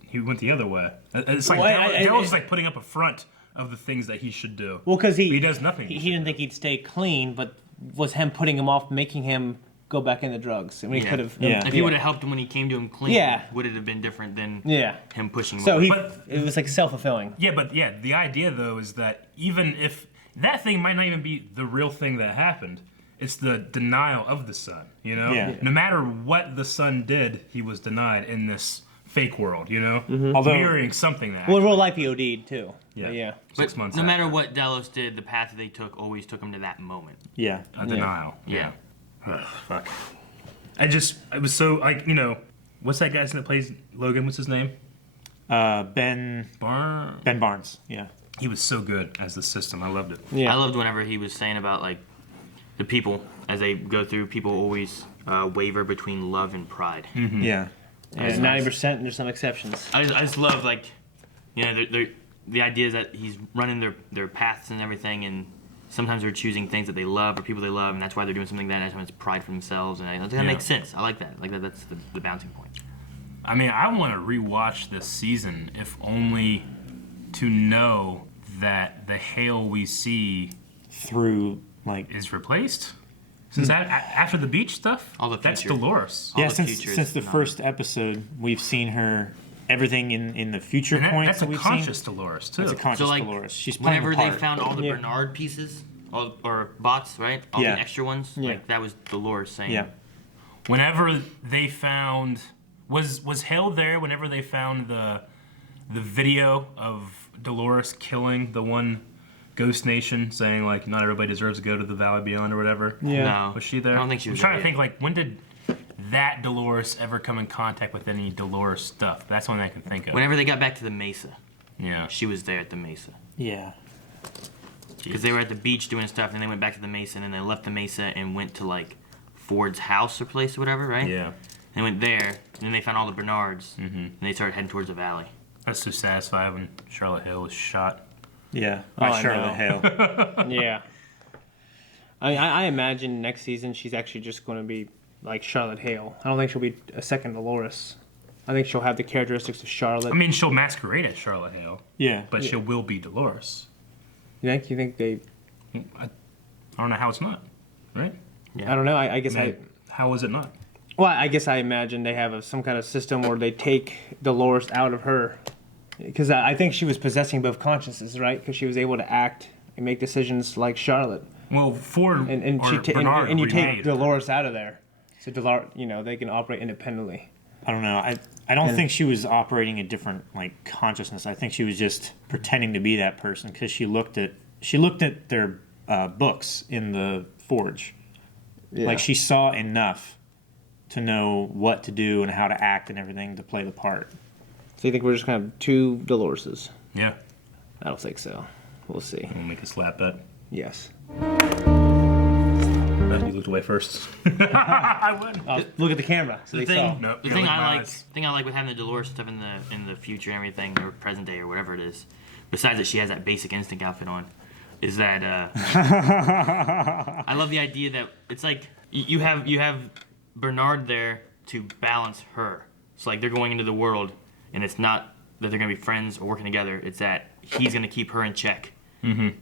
he went the other way. It's like Well, Daryl's just like putting up a front of the things that he should do. Well, because he does nothing. He didn't think he'd stay clean, but was him putting him off, making him go back into drugs. I mean, he could have. If he would have helped him when he came to him clean, would it have been different than him pushing him So away? it was like self-fulfilling. Yeah, but the idea though is that even if that thing might not even be the real thing that happened, it's the denial of the son. You know, no matter what the son did, he was denied in this fake world. You know, mirroring something that. Well, in real life, he OD'd too. Yeah. But 6 months. no after. matter what Delos did, the path that they took always took him to that moment. Yeah. A denial. Yeah. Ugh, fuck. I was so like what's that guy's that plays Logan? What's his name? Ben Barnes. Yeah. He was so good as the system. I loved it. Yeah. I loved whenever he was saying about like the people as they go through. People always waver between love and pride. Mm-hmm. Yeah. And 90%, and there's some exceptions. I just love like the idea is that he's running their paths and everything, and sometimes they're choosing things that they love or people they love, and that's why they're doing something that has pride for themselves, and that makes sense. I like that. That's the bouncing point. I mean, I want to rewatch this season, if only to know that the Hale we see through like is replaced. Since that after the beach stuff, all the that's future. Dolores. Yeah, since the first episode, we've seen her everything in the future And points that's that a we've conscious seen. Dolores too. That's a conscious Dolores. She's playing whenever a part. they found all the Bernard pieces, or bots, right? All the extra ones, like that was Dolores saying. Yeah. Whenever they found was Hale there? Whenever they found the video of Dolores killing the one Ghost Nation, saying like not everybody deserves to go to the Valley Beyond or whatever. Yeah. No, Was she there? I don't think she was. I'm trying to there think like when did that Dolores ever come in contact with any Dolores stuff? That's one I can think of. Whenever they got back to the Mesa, Yeah. she was there at the Mesa. Yeah. Because they were at the beach doing stuff, and then they went back to the Mesa, and then they left the Mesa and went to like Ford's house or place or whatever, right? Yeah. They went there, and then they found all the Bernards, and they started heading towards the valley. I was so satisfied when Charlotte Hale was shot. Yeah. I By Charlotte know. Hale. Yeah. I imagine next season she's actually just going to be like Charlotte Hale. I don't think she'll be a second Dolores. I think she'll have the characteristics of Charlotte. I mean, she'll masquerade as Charlotte Hale, Yeah. but she will be Dolores. You think they? I don't know how it's not, right? I don't know. I guess How is it not? Well, I guess I imagine they have some kind of system where they take Dolores out of her, because I think she was possessing both consciences, right? Because she was able to act and make decisions like Charlotte. Well, Ford and Bernard you take remade. Dolores out of there, so Dolores, they can operate independently. I don't know. I don't think she was operating a different like consciousness. I think she was just pretending to be that person because she looked at their books in the forge. Yeah. Like she saw enough to know what to do and how to act and everything to play the part. So you think we're just gonna have two Doloreses? Yeah. I don't think so. We'll see. We'll make a slap bet. Yes. You looked away first. I would. Look at the camera. So The they saw. thing, Nope, the you thing don't I like like, my eyes. thing I like with having the Dolores stuff in the future and everything, or present day or whatever it is, besides that she has that basic instinct outfit on, is that I love the idea that it's like you have Bernard there to balance her. It's like they're going into the world, and it's not that they're gonna be friends or working together. It's that he's gonna keep her in check, and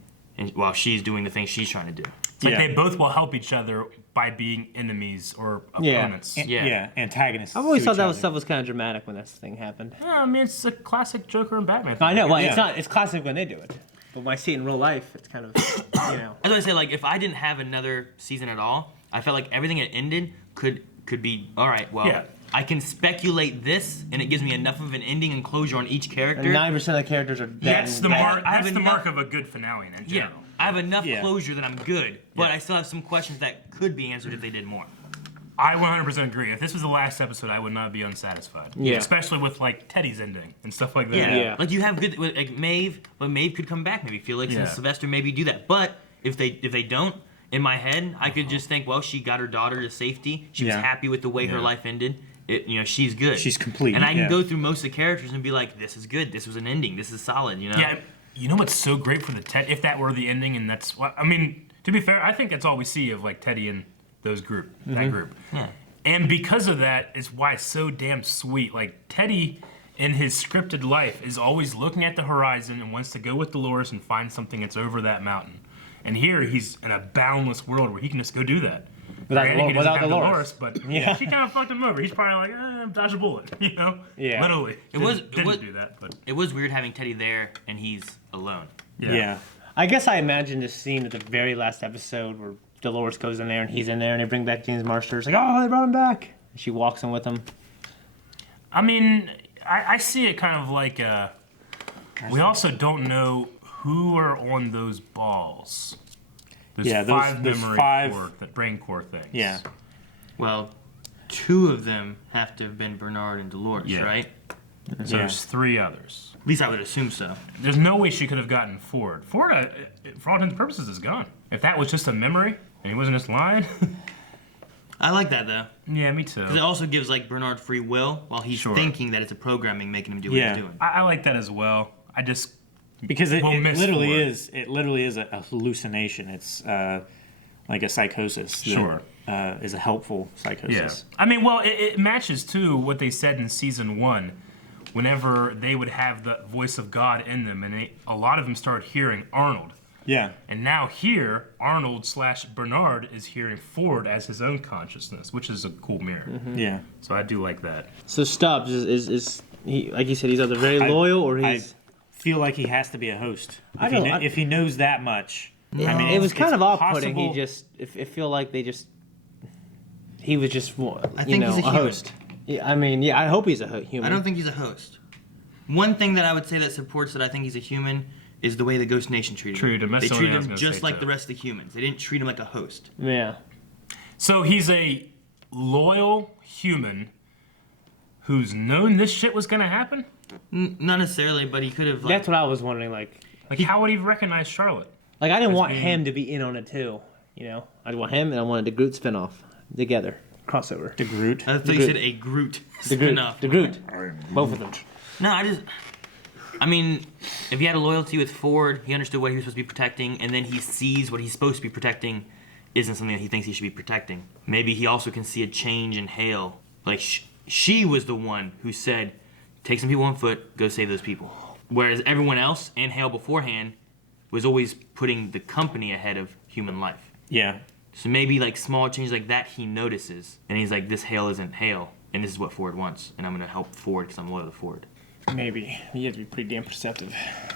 while she's doing the things she's trying to do. It's like they both will help each other by being enemies or opponents. Yeah. Antagonists. I've always to thought each that other. stuff was kind of dramatic when this thing happened. Yeah, I mean, it's a classic Joker and Batman. I know. Well, Yeah. it's not. It's classic when they do it, but when I see it in real life, it's kind of, I was gonna say, like, if I didn't have another season at all, I felt like everything that ended could be all right. Well, Yeah. I can speculate this, and it gives me enough of an ending and closure on each character. And 90% of the characters are dead. That's the and- mark. I have That's the enough- mark of a good finale in Yeah, general. I have enough Yeah. closure that I'm good, but I still have some questions that could be answered if they did more. I 100% agree. If this was the last episode, I would not be unsatisfied. Yeah. Especially with like Teddy's ending and stuff like that. Yeah. Like you have good like Maeve, but Maeve could come back. Maybe Felix and Sylvester maybe do that. But if they don't, in my head, I could just think, well, she got her daughter to safety. She was happy with the way her life ended. She's good. She's complete. And I can go through most of the characters and be like, this is good. This was an ending. This is solid. You know. Yeah. You know what's so great for the Ted? If that were the ending, and that's what I mean. To be fair, I think that's all we see of like Teddy and that group. Yeah. And because of that, is why it's so damn sweet. Like, Teddy, in his scripted life, is always looking at the horizon and wants to go with Dolores and find something that's over that mountain. And here, he's in a boundless world where he can just go do that. Without Dolores. But she kind of fucked him over. He's probably like, dodge a bullet, you know? Yeah. Literally. Didn't do that, but... It was weird having Teddy there and he's alone. Yeah. I guess I imagine this scene at the very last episode where Dolores goes in there and he's in there and they bring back James Marsters. Like, oh, they brought him back. And she walks in with him. I mean, I see it kind of like we also don't know who are on those balls. There's that brain core things. Yeah. Well, 2 of them have to have been Bernard and Dolores, right? So there's 3 others. At least I would assume so. There's no way she could have gotten Ford. Ford, for all intents and purposes, is gone. If that was just a memory and he wasn't just lying. I like that though. Yeah, me too. Because it also gives like Bernard free will while he's thinking that it's a programming making him do what he's doing. I like that as well. I just because it literally Ford. is. It literally is a hallucination. It's like a psychosis. That, is a helpful psychosis. Yeah. I mean, well, it matches too what they said in season 1. Whenever they would have the voice of God in them, and a lot of them started hearing Arnold. Yeah. And now here, Arnold/Bernard is hearing Ford as his own consciousness, which is a cool mirror. Mm-hmm. Yeah. So I do like that. So Stubbs is he, like you said, he's either very loyal or he's... I feel like he has to be a host. If he knows that much. Yeah. I mean, it was kind of off-putting. He just... I feel like they just... He was just, he's a host. Yeah, I mean, I hope he's a human. I don't think he's a host. One thing that I would say that supports that I think he's a human is the way the Ghost Nation treated him. They treated him just like the rest of the humans. They didn't treat him like a host. Yeah. So he's a loyal human who's known this shit was going to happen? Not necessarily, but he could have... That's what I was wondering, like how would he recognize Charlotte? Like, I didn't want him to be in on it, too, you know? I want him, and I wanted the Groot spinoff together. Crossover. The Groot? I thought you said a Groot spinoff. The Groot. Both of them. No, I mean, if he had a loyalty with Ford, he understood what he was supposed to be protecting, and then he sees what he's supposed to be protecting isn't something that he thinks he should be protecting. Maybe he also can see a change in Hale. Like, she was the one who said, take some people on foot, go save those people. Whereas everyone else, and Hale beforehand, was always putting the company ahead of human life. Yeah. So maybe, like, small changes like that he notices, and he's like, this Hale isn't Hale, and this is what Ford wants, and I'm going to help Ford because I'm loyal to Ford. Maybe. You have to be pretty damn perceptive.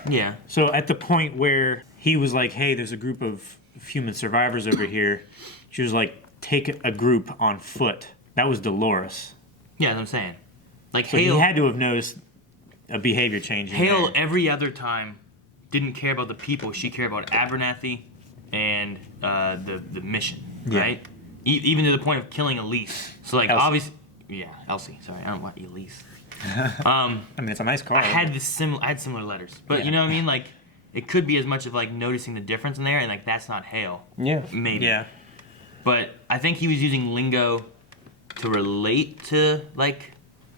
Yeah. So at the point where he was like, hey, there's a group of human survivors over here, she was like, take a group on foot. That was Dolores. Yeah, that's what I'm saying. Like, So Hale, he had to have noticed a behavior change in Hale there. every other time didn't care about the people. She cared about Abernathy and the mission, right? Even to the point of killing Elise. So, like, Elsie. obviously... Yeah, Elsie. Sorry, I don't want Elise. I mean, it's a nice car. I had similar letters, but you know what I mean. Like, it could be as much of like noticing the difference in there, and like that's not Hale. Yeah. Maybe. Yeah. But I think he was using lingo to relate to like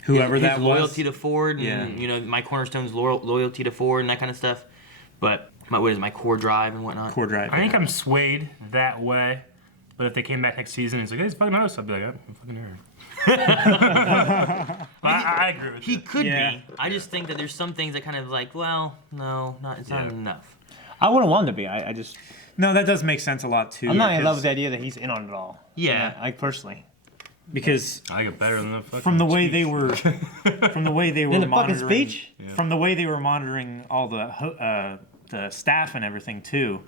Whoever his that was. loyalty to Ford, and you know my cornerstone's loyalty to Ford and that kind of stuff. But my core drive and whatnot. Core drive. I think I'm swayed that way. But if they came back next season and he's like, hey, it's fucking us, I'd be like, I'm fucking here. I agree with you. He could be. I just think that there's some things that kind of like, well, no, it's not enough. I wouldn't want him to be. I just... No, that does make sense a lot too. I'm not in love with the idea that he's in on it all. Yeah. I personally. Because I like it better than the fucking from the way speech. they were, from the way they were In the fucking monitoring, speech? from the way they were monitoring all the staff and everything too.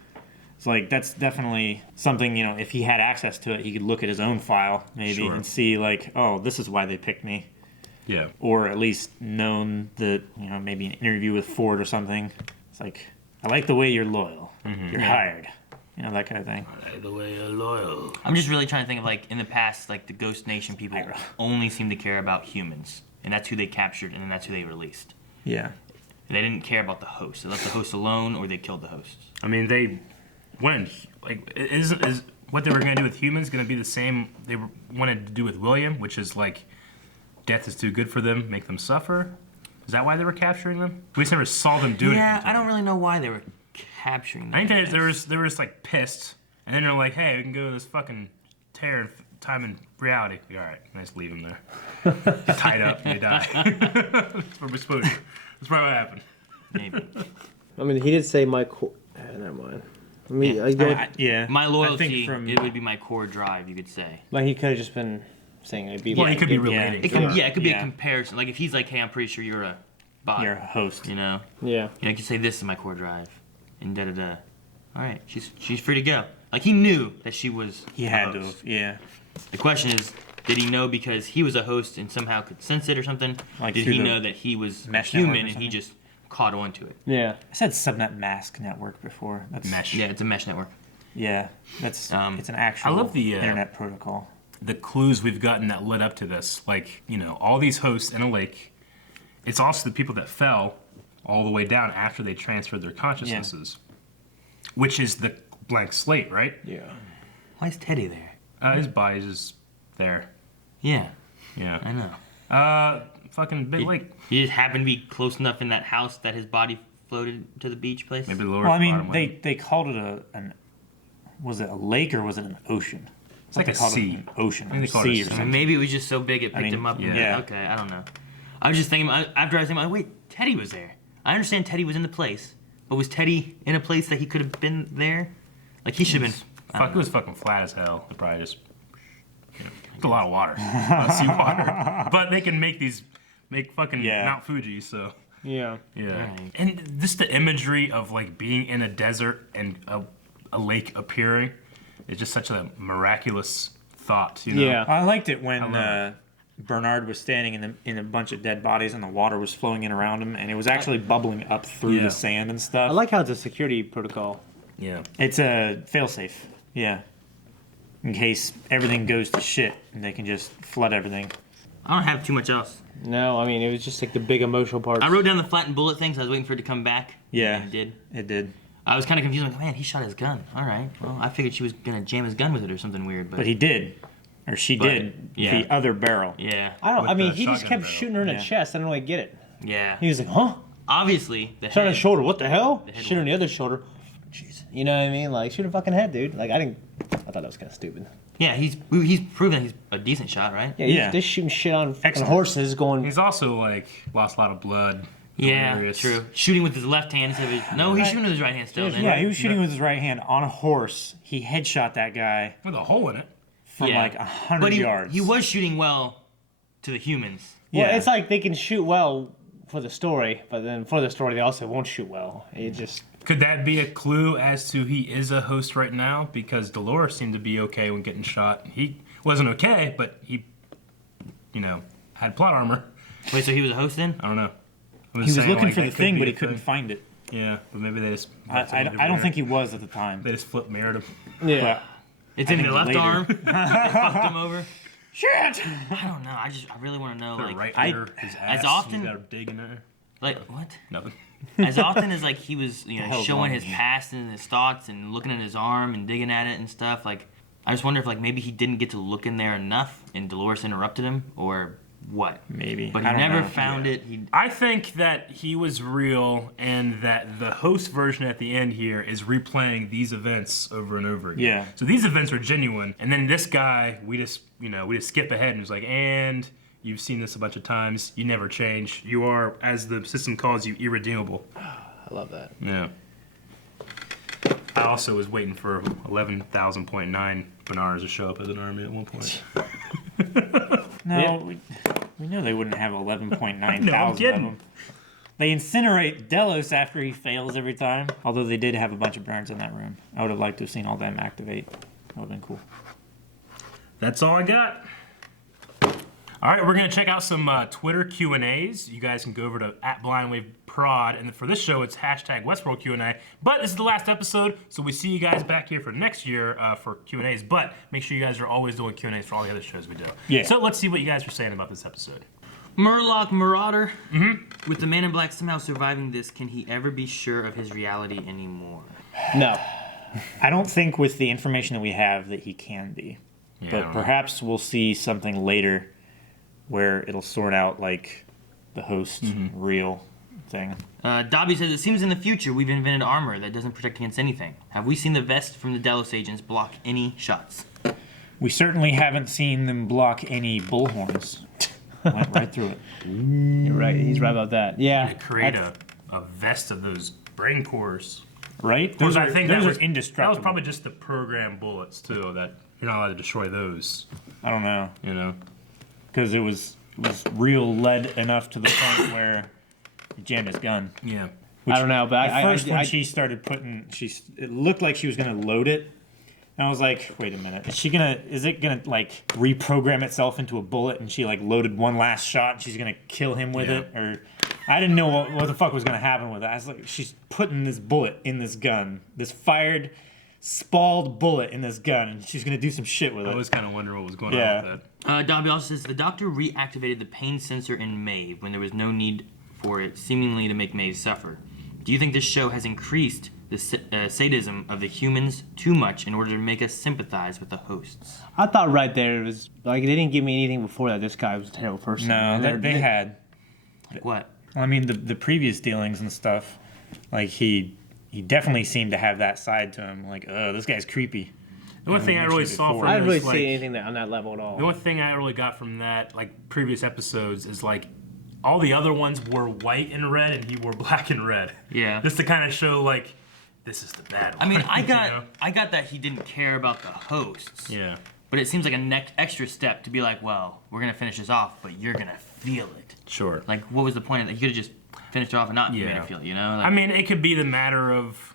It's like that's definitely something, you know, if he had access to it, he could look at his own file maybe and see like, oh, this is why they picked me. Yeah. Or at least known that, you know, maybe an interview with Ford or something. It's like, I like the way you're loyal. You're hired. You know, that kind of thing. The way you're loyal. I'm just really trying to think of like in the past, like the Ghost Nation people only seem to care about humans, and that's who they captured, and then that's who they released. Yeah. And they didn't care about the host. They left the host alone, or they killed the hosts. I mean, they went like is what they were going to do with humans going to be the same they wanted to do with William, which is like death is too good for them, make them suffer. Is that why they were capturing them? We just never saw them do it. Yeah, I don't really know why they were capturing them. I think they were just like pissed, and then they're like, "Hey, we can go to this fucking tear in time and reality." All right, let's leave them there, tied up, and they die. That's what we're supposed to. That's probably what happened. Maybe. I mean, he did say my. Never mind. I mean, Yeah. My I loyalty, think it would be my core drive, you could say. like he could have just been saying it'd be. Well, like, he could be relating. It could, to it could be Yeah. a comparison. Like if he's like, "Hey, I'm pretty sure you're a bot." You're a host. You know. Yeah. You could say this is my core drive, and da da da. All right, she's free to go. Like he knew that she was. He a had to host. have, yeah. The question is, did he know because he was a host and somehow could sense it or something? Like did through he the know that he was a mesh network or human and he something? just caught on to it? Yeah. I said subnet mask network before. That's mesh. Yeah, it's a mesh network. Yeah, that's it's an actual I love the, internet protocol. The clues we've gotten that led up to this, like all these hosts in a lake. It's also the people that fell all the way down after they transferred their consciousnesses, which is the blank slate, right? Yeah. Why is Teddy there? His body's just there. Yeah, Yeah. I know. Fucking big lake. He just happened to be close enough in that house that his body floated to the beach place. Maybe the lower. Well, I mean, they called it was it a lake or was it an ocean? It's like they a called sea. It an ocean. I think they Or called it a sea or sea. something. Maybe it was just so big it picked mean, him up. And yeah. Okay, I don't know. I was just thinking after I was thinking, wait, Teddy was there. I understand Teddy was in the place, but was Teddy in a place that he could have been there? Like he should have been. It was fucking flat as hell. It probably just. It's a lot of water. A lot of seawater. But they can make fucking Mount Fuji, so. Yeah. Yeah. Right. And just the imagery of like being in a desert and a lake appearing is just such a miraculous thought, Yeah. I liked it when love Bernard was standing in a bunch of dead bodies and the water was flowing in around him, and it was actually bubbling up through the sand and stuff. I like how it's a security protocol. Yeah. It's a failsafe. Yeah. In case everything goes to shit, and they can just flood everything. I don't have too much else. No, I mean it was just like the big emotional parts. I wrote down the flattened bullet thing, so I was waiting for it to come back. Yeah. And it did. It did. I was kind of confused. I'm like, man, he shot his gun. All right. Well, I figured she was gonna jam his gun with it or something weird. But But he did. Or she did. yeah. The other barrel. yeah, I mean, the he just shotgun kept barrel. shooting her in the Yeah. chest. I don't really get it. yeah. He was like, huh? Obviously, the Shot on head. the shoulder. What the hell? The head Shoot her on the one. other shoulder. Jeez. You know what I mean? Like, shoot her fucking head, dude. Like, I thought that was kind of stupid. Yeah, he's proven he's a decent shot, right? Yeah, he's Yeah. just shooting shit on fucking Excellent. horses going. He's also like lost a lot of blood. Yeah, Hilarious. true. Shooting with his left hand instead of his... No, he's shooting with his right hand still. Then. Yeah, he was shooting with his right hand on a horse. He headshot that guy With a hole in it. from Yeah. like 100 But yards. he was shooting well to the humans. Well, Yeah. it's like they can shoot well for the story, but then for the story they also won't shoot well. It just Could that be a clue as to he is a host right now? Because Dolores seemed to be okay when getting shot. He wasn't okay, but he, had plot armor. Wait, so he was a host then? I don't know. He was saying, looking like, for that the could thing, be but a he couldn't thing. find it. Yeah, but maybe they just. I don't think he was at the time. They just flip mirrored him. yeah. It's I in think the left later. arm. They fucked him over. Shit! I don't know. I really want to know. The Like, right I- ear, his ass. often- He's got a dig in there. like what? Nothing. As often as like he was, hell's showing wrong his with you? past and his thoughts and looking at his arm and digging at it and stuff. Like, I just wonder if like maybe he didn't get to look in there enough and Dolores interrupted him or what. Maybe. But I he don't never know. found it. I think that he was real, and that the host version at the end here is replaying these events over and over again. Yeah. So these events are genuine, and then this guy, we just skip ahead and it's like, and you've seen this a bunch of times. You never change. You are, as the system calls you, irredeemable. I love that. Yeah. I also was waiting for 11,000.9 Bernards to show up as an army at one point. No, Yeah. we know they wouldn't have 11.9 No, I'm thousand of kidding. them. They incinerate Delos after he fails every time. Although they did have a bunch of burns in that room. I would have liked to have seen all them activate. That would have been cool. That's all I got. All right, we're gonna check out some Twitter Q&As. You guys can go over to @BlindWavePro Prod, and for this show, it's hashtag Westworld Q&A. But this is the last episode, so we see you guys back here for next year for Q&As. But make sure you guys are always doing Q&As for all the other shows we do. Yeah. So let's see what you guys are saying about this episode. Murloc Marauder. With the Man in Black somehow surviving this, can he ever be sure of his reality anymore? No. I don't think with the information that we have that he can be. Yeah, I But don't know. perhaps we'll see something later where it'll sort out like the host real thing. Dobby says, it seems in the future we've invented armor that doesn't protect against anything. Have we seen the vest from the Delos agents block any shots? We certainly haven't seen them block any bullhorns. Went right through it. You're right. He's right about that. Yeah. To create a vest of those brain cores. Right? Those I think those that was are indestructible. That was probably just the program bullets too. That you're not allowed to destroy those. I don't know. You know. Because it was real lead enough to the point where he jammed his gun. Yeah. I don't know, but At first, when she started it looked like she was gonna load it, and I was like, wait a minute, is it gonna like reprogram itself into a bullet? And she like loaded one last shot, and she's gonna kill him with it, or I didn't know what the fuck was gonna happen with it. I was like, she's putting this bullet in this gun, this fired, spalled bullet in this gun, and she's gonna do some shit with it. I was kind of wondering what was going on with that. Dobby also says, the doctor reactivated the pain sensor in Maeve when there was no need for it, seemingly to make Maeve suffer. Do you think this show has increased the sadism of the humans too much in order to make us sympathize with the hosts? I thought right there it was like they didn't give me anything before that. This guy was a terrible person. No, they had. Like what? Well, I mean, the previous dealings and stuff, like he definitely seemed to have that side to him. Like, oh, this guy's creepy. The only thing I really saw from I didn't really this, like, see anything on that level at all. the only thing I really got from that, like previous episodes, is like all the other ones were white and red, and he wore black and red. Yeah. Just to kind of show like this is the bad one. I mean, I you got know? I got that he didn't care about the hosts. Yeah. But it seems like a extra step to be like, well, we're gonna finish this off, but you're gonna feel it. Sure. Like, what was the point of that? He could have just finished it off and not made Yeah. it feel it, you know? Like, I mean, it could be the matter of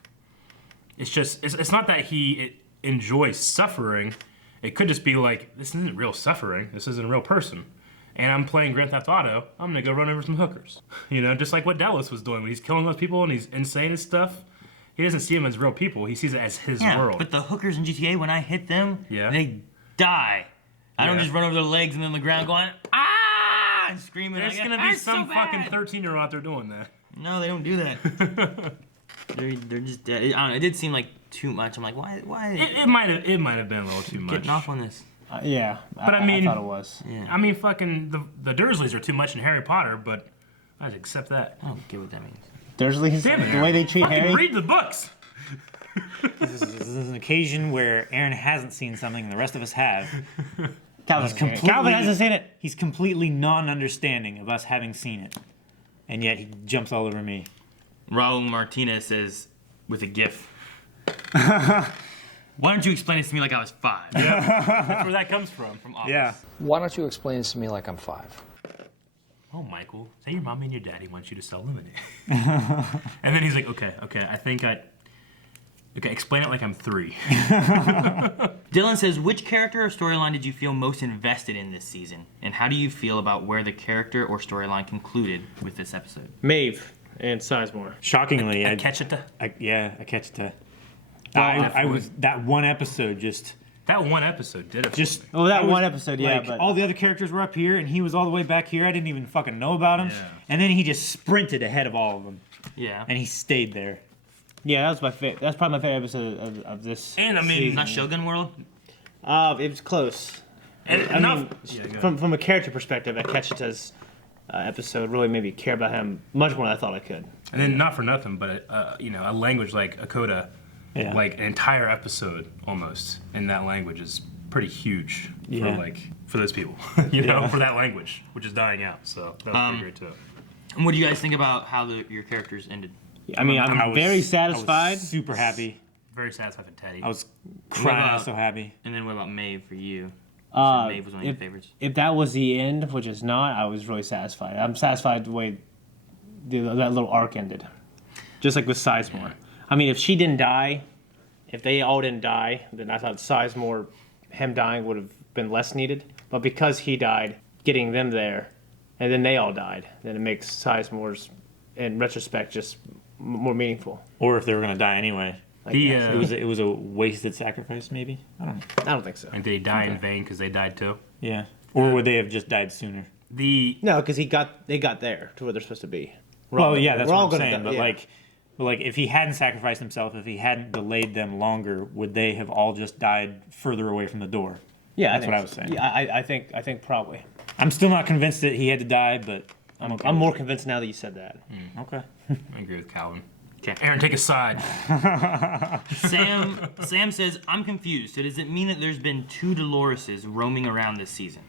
it's not that he enjoys suffering. It could just be like, this isn't real suffering. This isn't a real person. And I'm playing Grand Theft Auto. I'm gonna go run over some hookers. You know, just like what Delos was doing when he's killing those people and he's insane and stuff. He doesn't see them as real people. He sees it as his world. But the hookers in GTA, when I hit them, Yeah. they die. I don't Yeah. just run over their legs and then on the ground going, ah, and screaming. There's like, gonna be "That's some so fucking bad." 13-year-old out there doing that. No, they don't do that. they're just dead. I don't know. It did seem like too much. I'm like, why? It might have been a little too much. Getting off on this. Yeah, But I mean, I thought it was. Yeah. I mean, fucking the Dursleys are too much in Harry Potter, but I'd accept that. I don't get what that means. Dursley's Damn it, the way they treat fucking Harry. read the books. This is an occasion where Aaron hasn't seen something and the rest of us have. Calvin hasn't seen it. He's completely non-understanding of us having seen it, and yet he jumps all over me. Raul Martinez says, with a gif, why don't you explain this to me like I was 5? That's where that comes from. From Office. Yeah. Why don't you explain this to me like I'm 5? Oh, Michael, say your mommy and your daddy want you to sell lemonade. And then he's like, okay, explain it like I'm 3. Dylan says, which character or storyline did you feel most invested in this season? And how do you feel about where the character or storyline concluded with this episode? Maeve and Sizemore. Shockingly, I catch it. I catch it. I was that one episode just. That one episode did it. Just one episode, yeah. Like, But all the other characters were up here, and he was all the way back here. I didn't even fucking know about him. Yeah. And then he just sprinted ahead of all of them, Yeah. and he stayed there. yeah, that was my favorite. That's probably my favorite episode of this. And I mean, season. Not Shogun World? It was close. and I enough. mean, Yeah, go ahead. from a character perspective, Akecheta's episode really made me care about him much more than I thought I could. And then not for nothing, but a language like Akota, Yeah. like an entire episode almost in that language is pretty huge for those people, for that language, which is dying out. So that was pretty great too. And what do you guys think about how your characters ended? I mean, I I'm was- very I was satisfied. super happy. Very satisfied with Teddy. I was crying. I was about- so happy. And then what about Maeve for you? You said Maeve was one of your favorites. If that was the end, which is not, I was really satisfied. I'm satisfied the way that little arc ended. Just like with Sizemore. I mean, if she didn't die, if they all didn't die, then I thought Sizemore, him dying would have been less needed. But because he died, getting them there, and then they all died, then it makes Sizemore's in retrospect, just more meaningful. Or if they were gonna die anyway. It was a wasted sacrifice, maybe. I don't know. I don't think so. And did he die in vain because they died too? Yeah. Or would they have just died sooner? No, because they got there to where they're supposed to be. That's what I'm saying. But like, if he hadn't sacrificed himself, if he hadn't delayed them longer, would they have all just died further away from the door? Yeah, that's what I was saying. Yeah, I think probably. I'm still not convinced that he had to die, but I'm more convinced now that you said that. Okay. I agree with Calvin. Okay. Aaron, take a side. Sam says, I'm confused. So does it mean that there's been 2 Doloreses roaming around this season?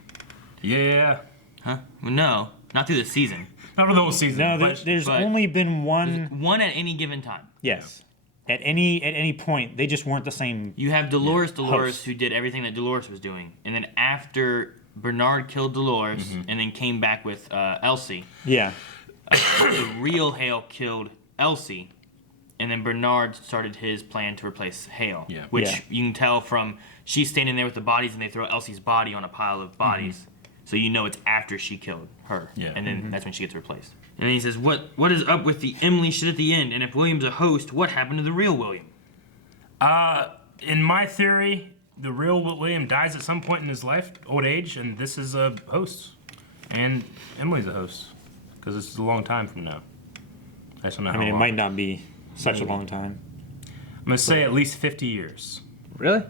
Yeah. Huh? Well, no, not through the season. Not for the whole season. No, there's only been one. One at any given time. Yes. At any point, they just weren't the same. You have Dolores, host. who did everything that Dolores was doing, and then after Bernard killed Dolores, and then came back with Elsie. Yeah. The real Hale killed Elsie, and then Bernard started his plan to replace Hale. Yeah. Which you can tell from she's standing there with the bodies, and they throw Elsie's body on a pile of bodies, so you know it's after she killed her. Yeah. And then that's when she gets replaced. And then he says, "What is up with the Emily shit at the end? And if William's a host, what happened to the real William?" In my theory, the real William dies at some point in his life, old age, and this is a host, and Emily's a host, because this is a long time from now. I just don't know how long. It might not be such a long time. I'm gonna say at least 50 years, Really?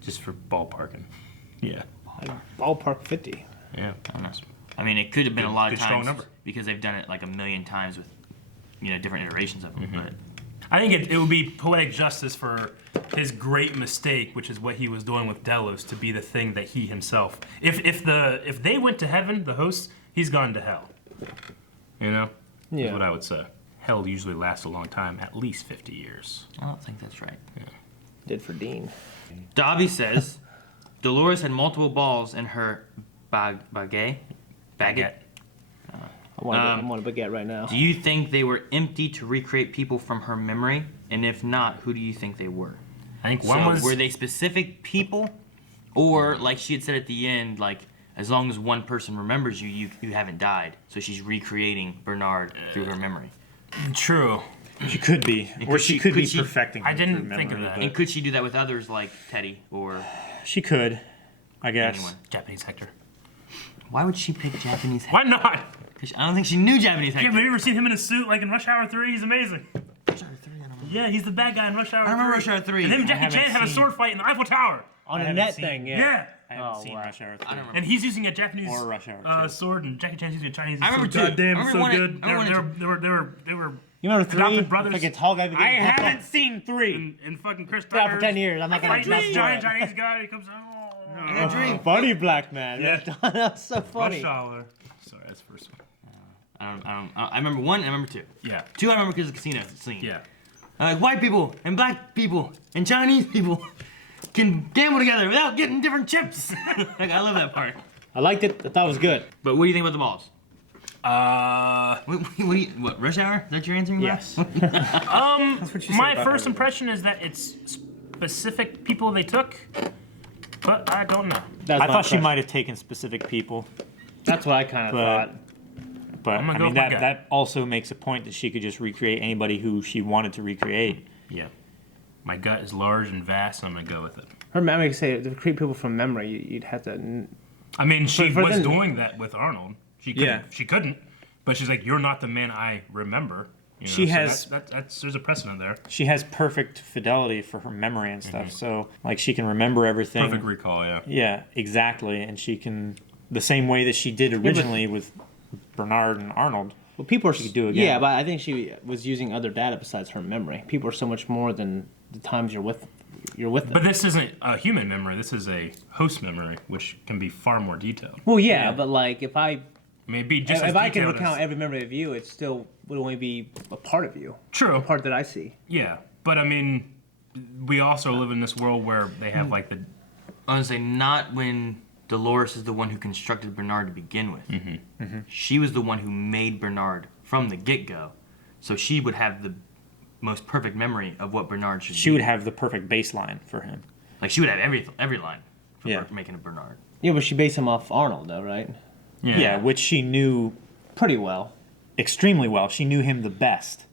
just for ballparking. Yeah. Ballpark 50. Yeah. I mean, it could have been a lot of good, strong times number. because they've done it like a million times with, different iterations of them. But I think it would be poetic justice for his great mistake, which is what he was doing with Delos, to be the thing that he himself. If they went to heaven, the hosts, he's gone to hell. Yeah. That's what I would say. Hell usually lasts a long time, at least 50 years. I don't think that's right. Yeah. Did for Dean. Dobby says, Dolores had multiple balls in her baguette. Baguette. I want a baguette right now. Do you think they were empty to recreate people from her memory? And if not, who do you think they were? I think one was... Were they specific people? Or, like she had said at the end, like, as long as one person remembers you haven't died. So she's recreating Bernard through her memory. True. She could be. Or she could be perfecting I her didn't through think of memory, that. And could she do that with others like Teddy or She could, I guess. anyone? Japanese Hector. Why would she pick Japanese Hector? Why not? Because I don't think she knew Japanese Hector. Yeah, have you ever seen him in a suit like in Rush Hour 3? He's amazing. Rush Hour 3, I don't know. Yeah, he's the bad guy in Rush Hour 3. I remember Rush Hour 3. And him and Jackie Chan have a sword fight in the Eiffel Tower. On a haven't net seen- thing, yeah. Yeah. I haven't seen Rush Hour 3. I don't remember. And he's using a Japanese Or Rush Hour 2. sword, and Jackie Chan's using a Chinese. I remember so two. goddamn, I it's remember so one- good. I remember They were You remember 3? adopted brothers. Fucking tall guy. I haven't seen 3. And fucking Chris Yeah, Tucker. for 10 years. I'm not gonna Fighting this spoil giant it. Chinese guy. He comes out. I got a dream. Funny black man. Yeah. That's so funny. Rush Hour. Sorry, that's the first one. I remember 1 and I remember 2. Yeah. 2 I remember because of the casino scene. Yeah. White people and black people and Chinese people can gamble together without getting different chips. Like, I love that part. I liked it. I thought it was good. But what do you think about the balls? Uh, What, Rush Hour? Is that your answer? Yes. My first impression is that it's specific people they took, but I don't know. That's I my thought she impression. might have taken specific people, That's what I kind of but thought. but I'm gonna I go mean with my gut. that also makes a point that she could just recreate anybody who she wanted to recreate. Yeah. My gut is large and vast, and I'm gonna go with it. Her memory say to create people from memory, you'd have to. I mean, she For was them- doing that with Arnold. She couldn't. Yeah. She couldn't. But she's like, "You're not the man I remember." You know, She so has- that's there's a precedent there. She has perfect fidelity for her memory and stuff, so like she can remember everything. Perfect recall, yeah. Yeah, exactly, and she can the same way that she did originally with Bernard and Arnold. Well, people are. She could do again. Yeah, but I think she was using other data besides her memory. People are so much more than the times you're with them. But this isn't a human memory. This is a host memory, which can be far more detailed. Well, yeah, but like if I Maybe just as if I can detailed recount as- every memory of you, it still would only be a part of you. True. A part that I see. Yeah, but I mean, we also live in this world where they have like the. Honestly, not when Dolores is the one who constructed Bernard to begin with. She was the one who made Bernard from the get-go. So she would have the most perfect memory of what Bernard should She be. would have the perfect baseline for him. Like, she would have every line for Yeah. making a Bernard. Yeah, but she based him off Arnold, though, right? Yeah, which she knew Pretty well. extremely well. She knew him the best.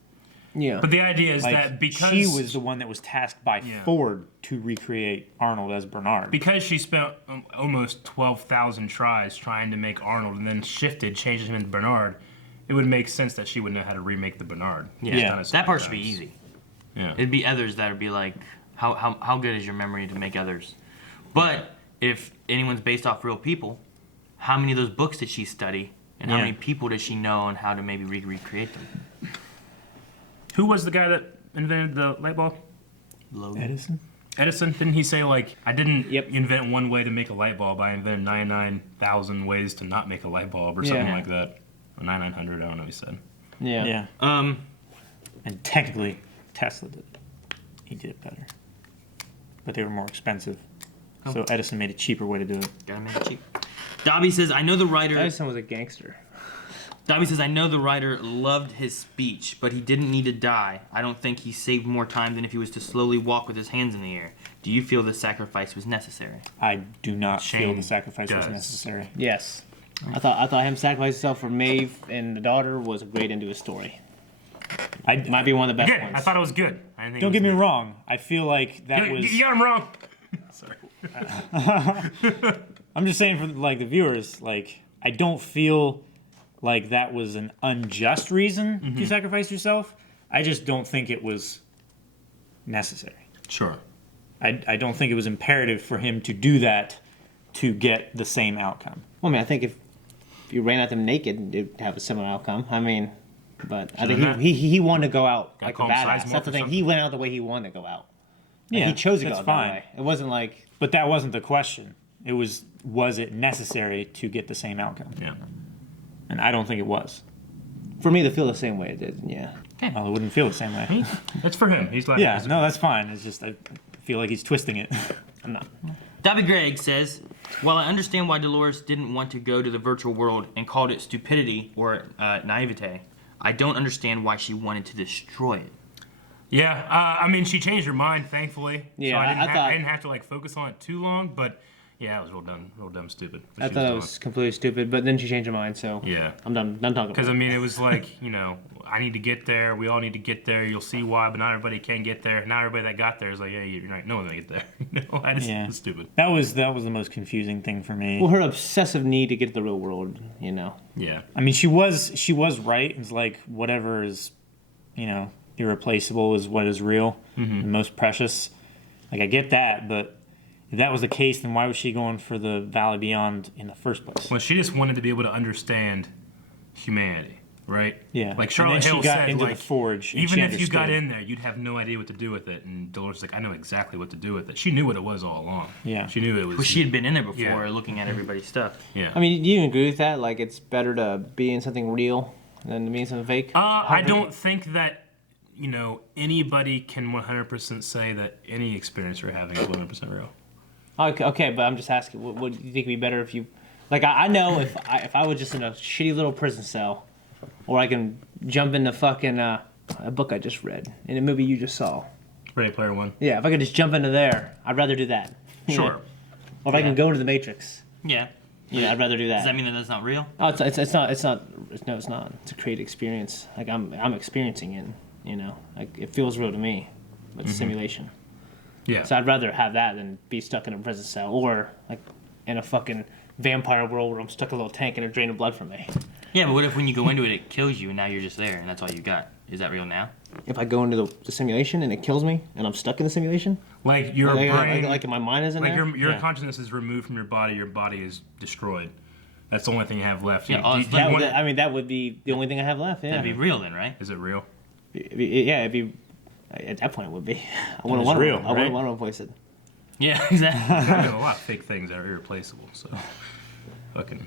Yeah. But the idea is Like, that because she was the one that was tasked by Yeah. Ford to recreate Arnold as Bernard. because she spent almost 12,000 tries trying to make Arnold and then changed him into Bernard, it would make sense that she would know how to remake the Bernard. Yeah. It's kinda That part should be sometimes. easy. Yeah. It'd be others that would be like, how good is your memory to make others? But if anyone's based off real people, how many of those books did she study? And how Yeah. many people does she know and how to maybe recreate them? Who was the guy that invented the light bulb? Logan. Edison? Edison? Didn't he say, like, I didn't Yep. invent one way to make a light bulb, I invented 99,000 ways to not make a light bulb, or something Yeah. like that? Or 9,900, I don't know what he said. Yeah. Yeah. And technically, Tesla did it. He did it better. But they were more expensive. So Edison made a cheaper way to do it. Gotta make it cheap. Dobby says, I know the writer. Edison was a gangster. Dobby says, I know the writer loved his speech, but he didn't need to die. I don't think he saved more time than if he was to slowly walk with his hands in the air. Do you feel the sacrifice was necessary? I do not feel Shane the sacrifice was does. necessary. Yes. I thought him sacrificing himself for Maeve and the daughter was a great end to his story. Might be one of the best Good. ones. I thought it was good. I didn't think Don't it get me was wrong. I feel like that good. was. You got him wrong. Sorry. I'm just saying for like the viewers, like I don't feel like that was an unjust reason to sacrifice yourself. I just don't think it was necessary. Sure. I don't think it was imperative for him to do that to get the same outcome. Well, I mean, I think if you ran at them naked, it'd have a similar outcome. I mean, but I think that- he wanted to go out Gotta like a call him badass. Sizemore That's the for thing. He went out the way he wanted to go out. Like, Yeah, he chose to go that's out fine. that way. It wasn't like But that wasn't the question. It was it necessary to get the same outcome? Yeah. And I don't think it was. for me to feel the same way it did. Yeah. Well, it wouldn't feel the same way. That's for him. He's like, Yeah, no, that's fine. It's just I feel like he's twisting it. I'm not. Dobby Gregg says, while I understand why Dolores didn't want to go to the virtual world and called it stupidity or naivete, I don't understand why she wanted to destroy it. Yeah, I mean, she changed her mind, thankfully. Yeah, so I thought- I didn't have to like focus on it too long, but yeah, it was real dumb, stupid. what I she thought it doing. was completely stupid, but then she changed her mind, so Yeah. I'm done talking Because, I about it. mean, it was like, you know, I need to get there. We all need to get there. You'll see why, but not everybody can get there. Not everybody that got there is like, yeah, you're not, no one's going to get there. No, I just, Yeah. it's stupid. That was the most confusing thing for me. Well, her obsessive need to get to the real world, you know. Yeah. I mean, she was right. It's like whatever is, you know, irreplaceable is what is real and most precious. Like I get that, but if that was the case, then why was she going for the Valley Beyond in the first place? Well, she just wanted to be able to understand humanity, right? Yeah. Like And Charlotte then she Hill got said, into the like, Forge, and even she if you got understood. in there, you'd have no idea what to do with it. And Dolores was like, I know exactly what to do with it. She knew what it was all along. Yeah. She knew it was. Well, she had been in there before Yeah. looking at everybody's stuff. Yeah. I mean, do you agree with that? Like, it's better to be in something real than to be in something fake? I don't think that, you know, anybody can 100% say that any experience you're having is 100% real. Okay, but I'm just asking, what do you think would be better if you... Like, I know if I was just in a shitty little prison cell, or I can jump into fucking a book I just read, in a movie you just saw. Ready Player One. Yeah, if I could just jump into there, I'd rather do that. Sure. Or if I can go into the Matrix, Yeah. yeah, I'd rather do that. Does that mean that that's not real? Oh, it's not. No, it's not. It's a created experience. Like I'm experiencing it. You know, like it feels real to me, but it's a simulation. Yeah. So I'd rather have that than be stuck in a prison cell or like in a fucking vampire world where I'm stuck in a little tank and it's draining blood from me. Yeah, but what if when you go into it, it kills you and now you're just there and that's all you got? Is that real now? If I go into the simulation and it kills me and I'm stuck in the simulation, Like your brain, like my mind isn't like there. your consciousness is removed from your body is destroyed. That's the only thing you have left. Yeah, all it's do you like- want- I mean, that would be the only thing I have left. Yeah. That'd be real then, right? is it real? It'd be. At that point, it would be. I wouldn't was want real, to. I wouldn't right? want to replace it. Yeah, exactly. There's a lot of fake things that are irreplaceable. So, fucking.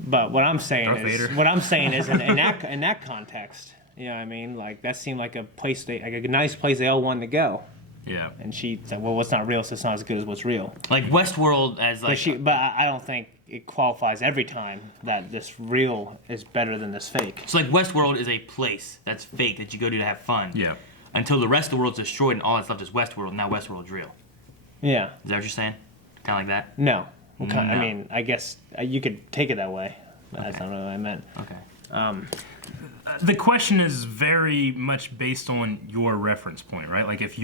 But what I'm saying Darth is, Vader. in that context, you know what I mean? Like that seemed like a place like a nice place they all wanted to go. Yeah. And she said, "Well, what's not real, so it's not as good as what's real." Like Westworld as like... But I don't think it qualifies every time that this real is better than this fake. So like Westworld is a place that's fake that you go to have fun. Yeah. Until the rest of the world's destroyed and all that's left is Westworld. Now Westworld's real. Yeah. Is that what you're saying? Kind of like that? No. I No. mean, I guess you could take it that way. But that's not really what I meant. Okay. The question is very much based on your reference point, right? Like if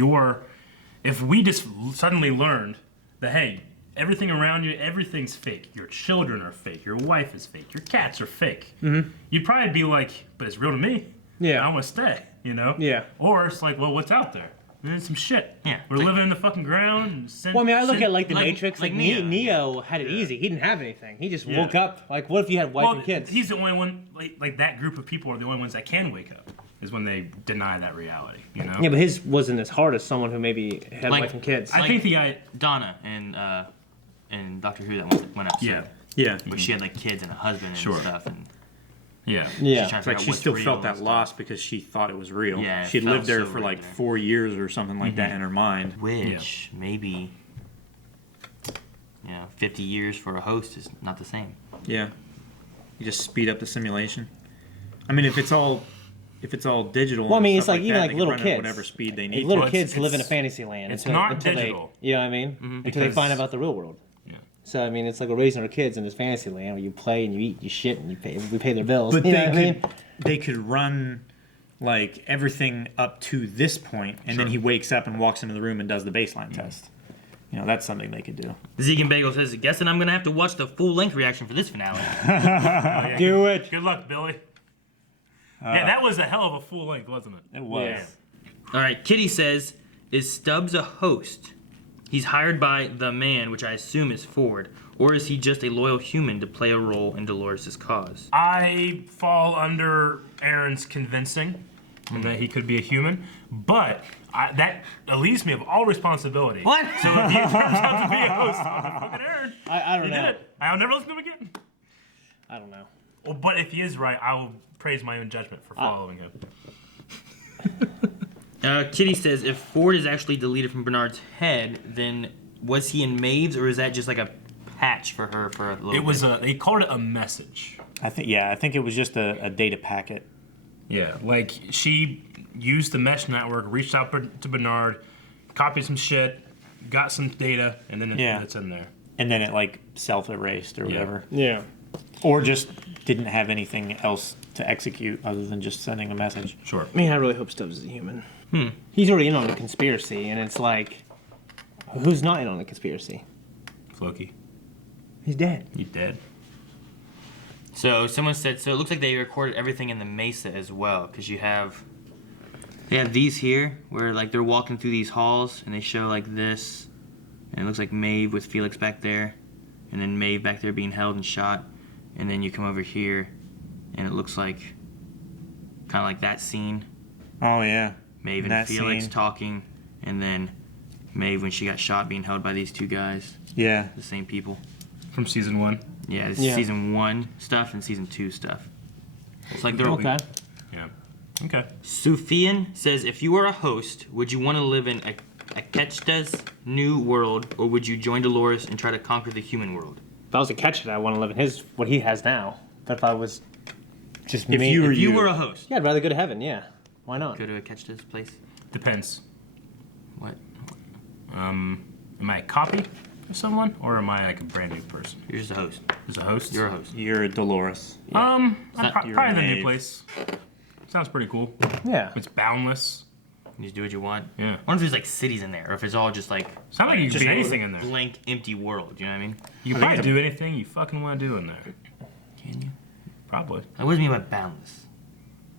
we just suddenly learned that, hey, everything around you, everything's fake. Your children are fake. Your wife is fake. Your cats are fake. Mm-hmm. You'd probably be like, but it's real to me. Yeah. I want to stay, you know? Yeah. Or it's like, well, what's out there? There's some shit. Yeah. We're living in the fucking ground. Well, I mean, I look at like the like- Matrix. like Like Neo had it easy. He didn't have anything. He just woke up. Like, what if you had wife and kids? He's the only one, like that group of people are the only ones that can wake up, is when they deny that reality, you know? Yeah, but his wasn't as hard as someone who maybe had Like- wife and kids. I think the guy... Donna and Doctor Who, that one episode. Yeah. Yeah. But she had like kids and a husband and stuff. And Yeah. Yeah. she's trying to It's like figure out she what's still real felt and that stuff. loss because she thought it was real. Yeah, it She'd felt lived there so for like real. 4 years or something like that in her mind. Which maybe 50 years for a host is not the same. Yeah. You just speed up the simulation. I mean, if it's all digital. Well, I and mean, it's stuff like even that, like they can little run at kids. whatever speed they Like, need. little Well, kids it's- live in a fantasy land. it's until, not until digital. They, you know what I mean? Until they find out about the real world. Yeah. So I mean, it's like we're raising our kids in this fantasy land where you play and you eat, you shit, and we pay their bills. But you know what I mean? they could run like everything up to this point, and then he wakes up and walks into the room and does the baseline test. You know, that's something they could do. Zegan Bagel says, guessing I'm going to have to watch the full-length reaction for this finale. Do it. Good luck, Billy. Yeah, that was a hell of a full length, wasn't it? It was. Yeah. All right, Kitty says, is Stubbs a host? He's hired by the man, which I assume is Ford, or is he just a loyal human to play a role in Dolores' cause? I fall under Aaron's convincing that he could be a human, but that relieves me of all responsibility. What? So if he turns out to be a host, fucking Aaron, I don't he know. did it. I'll never listen to him again. I don't know. Well, but if he is right, I will praise my own judgment for following him. Kitty says, if Ford is actually deleted from Bernard's head, then was he in Maeve's, or is that just like a patch for her for a little It was bit? they called it a message. I think it was just a data packet. Yeah, like she used the mesh network, reached out to Bernard, copied some shit, got some data, and then it's in there. And then it like self-erased or whatever. Yeah. Or just didn't have anything else to execute other than just sending a message. Sure. I mean, I really hope Stubbs is a human. He's already in on the conspiracy, and it's like, who's not in on the conspiracy? Floki. He's dead. He's dead. So someone said, so it looks like they recorded everything in the Mesa as well, because they have these here, where like they're walking through these halls, and they show like this, and it looks like Maeve with Felix back there, and then Maeve back there being held and shot, and then you come over here, and it looks like kind of like that scene. Oh yeah. Maeve and That Felix scene. talking, and then Maeve when she got shot being held by these two guys, Yeah. the same people. From season 1. Yeah, this is season 1 stuff and season 2 stuff. It's like they're Okay. Yeah. Okay. Sufian says, if you were a host, would you want to live in Akechta's new world, or would you join Dolores and try to conquer the human world? If I was a catcher, I want to live in what he has now. But if I was just If me, you were If you were a host, yeah, I'd rather go to heaven. Yeah, why not? go to Akechta's place. Depends. What? Am I a copy of someone, or am I like a brand new person? You're just a host. As a host? You're a host. You're a Dolores. I'm not- probably you're a the new Maeve. place. Sounds pretty cool. Yeah. It's boundless. You just do what you want. Yeah. I wonder if there's like cities in there, or if it's all just like Sounds like you could just be a anything in there. blank, empty world. You know what I mean? You can probably do anything you fucking want to do in there. Can you? Probably. Like, what does it mean by boundless?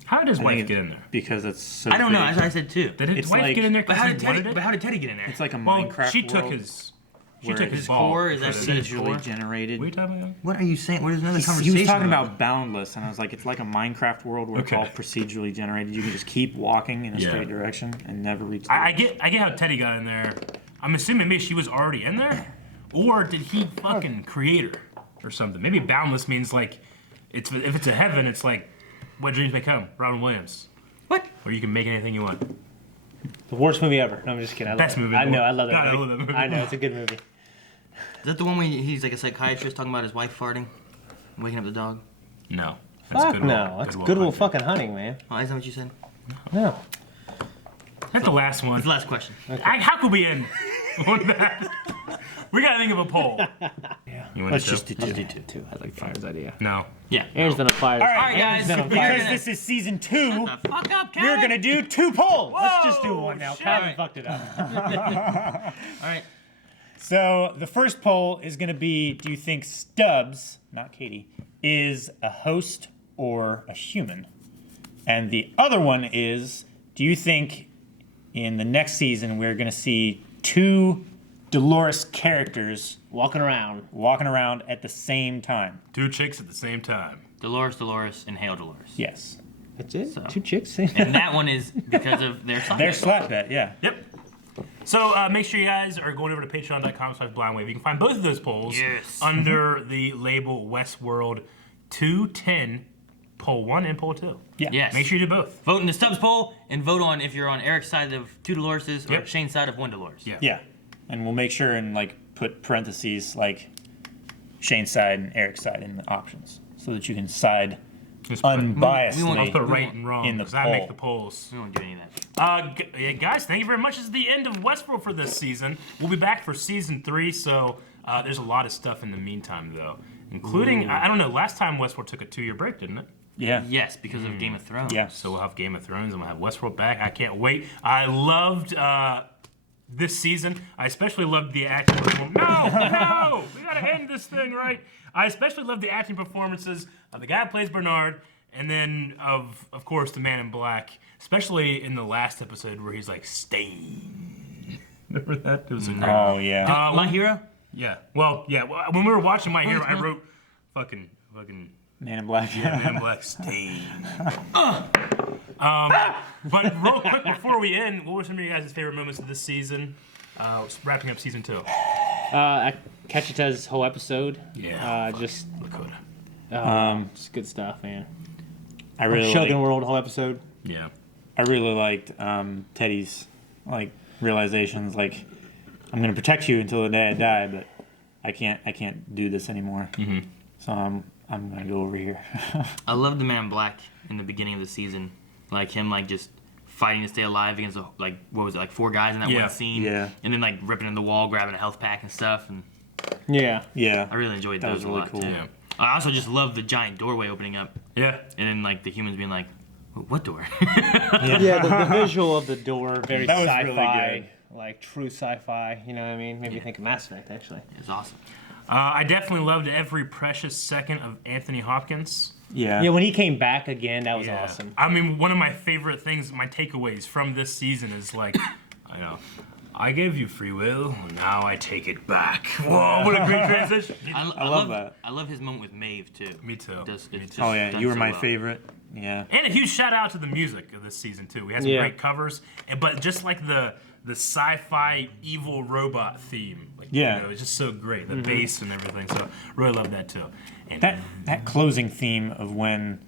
How did his I wife think get in there? Because it's so I don't know. big. That's what I said too. Did his It's wife like- get in there But because how he did Teddy? wanted it? But how did Teddy get in there? It's like a Well, Minecraft she took world his. She where took his his ball. core is that for his the- core? procedurally generated. What are you talking about? What are you saying? What is another He conversation? was talking about boundless, and I was like, it's like a Minecraft world where Okay. it's all procedurally generated. You can just keep walking in a Yeah. straight direction and never reach. The I get how Teddy got in there. I'm assuming maybe she was already in there, or did he fucking create her or something? Maybe boundless means like, if it's a heaven, it's like, what dreams may come. Robin Williams. What? Where you can make anything you want. The worst movie ever. No, I'm just kidding. I love Best it. movie. I know. I love God, that I movie. love that movie. I know. It's a good movie. Is that the one where he's like a psychiatrist talking about his wife farting, and waking up the dog? No. Fuck Goodwill- no. That's Goodwill Goodwill Hunting. fucking hunting, man. Oh, is that what you said? No. That's the last one. That's the last question. How could we end on that? We gotta think of a poll. Yeah. You want Let's to just do Let's two. do two. I like Fire's idea. No. Yeah. Aaron's done a Fire. All right, guys, Aaron's done a because Fire. Because this is season 2, Shut the fuck up, we're Kevin. gonna do 2 polls. Let's just do Whoa, one now. shit. Calvin fucked it up. All right. So the first poll is gonna be: do you think Stubbs, not Katie, is a host or a human? And the other one is: do you think in the next season we're gonna see 2 Dolores characters Walking around. at the same time? 2 chicks at the same time. Dolores, and Hail Dolores. Yes. That's it? So. 2 chicks? And that one is because of their slap. Their slap bet, yeah. Yep. So make sure you guys are going over to patreon.com/blindwave. You can find both of those polls under the label Westworld 210, poll 1 and poll 2. Yeah. Yes. Make sure you do both. Vote in the Stubbs poll and vote on if you're on Eric's side of 2 Doloreses or Yep. Shane's side of 1 Dolores. Yeah. Yeah. And we'll make sure and put parentheses Shane's side and Eric's side in the options so that you can side Just put- unbiasedly. we won't- I'll put right and wrong in the because I make poll. the polls. We won't do any of that. Yeah, guys, thank you very much. This is the end of Westworld for this season. We'll be back for season 3, so there's a lot of stuff in the meantime, though, including, I don't know, last time Westworld took a 2-year break, didn't it? Yeah. Yes, because of Game of Thrones. Yeah. So we'll have Game of Thrones and we'll have Westworld back. I can't wait. I loved this season. I especially loved the acting. No! We gotta end this thing right. I especially loved the acting performances of the guy who plays Bernard, and then of course the Man in Black, especially in the last episode where he's like Stain. Remember that? It was a great. Oh, yeah. My Hero? Yeah. Well, yeah. When we were watching My Hero, I wrote fucking. Man in Black. Yeah, Man in Black Stain. But real quick before we end, what were some of your guys' favorite moments of this season? Wrapping up season 2. Cacheta's whole episode. Yeah. Just Good. just good stuff, man. I really Shogun liked, World whole episode. Yeah. I really liked Teddy's realizations. I'm gonna protect you until the day I die, but I can't do this anymore. Mm-hmm. So I'm gonna go over here. I love the Man in Black in the beginning of the season. Him just fighting to stay alive against what was it, 4 guys in that one scene? Yeah. And then ripping in the wall, grabbing a health pack and stuff. And Yeah. Yeah. I really enjoyed That those was a really lot cool. too. Yeah. I also just love the giant doorway opening up. Yeah. And then the humans being like, what door? Yeah, the visual of the door, very That was sci-fi, really true sci-fi. You know what I mean? Made me think of Mass Effect, actually. It's awesome. I definitely loved every precious second of Anthony Hopkins. Yeah. Yeah, when he came back again, that was Yeah. awesome. I mean, one of my favorite things, my takeaways from this season is I gave you free will, now I take it back. Whoa, what a great transition. I love that. I love his moment with Maeve too. Me too. Oh yeah, you were my favorite. Yeah. And a huge shout out to the music of this season too. We had some great covers, but just the sci-fi evil robot theme. It's just so great. The bass and everything. So really love that too. And That closing theme of when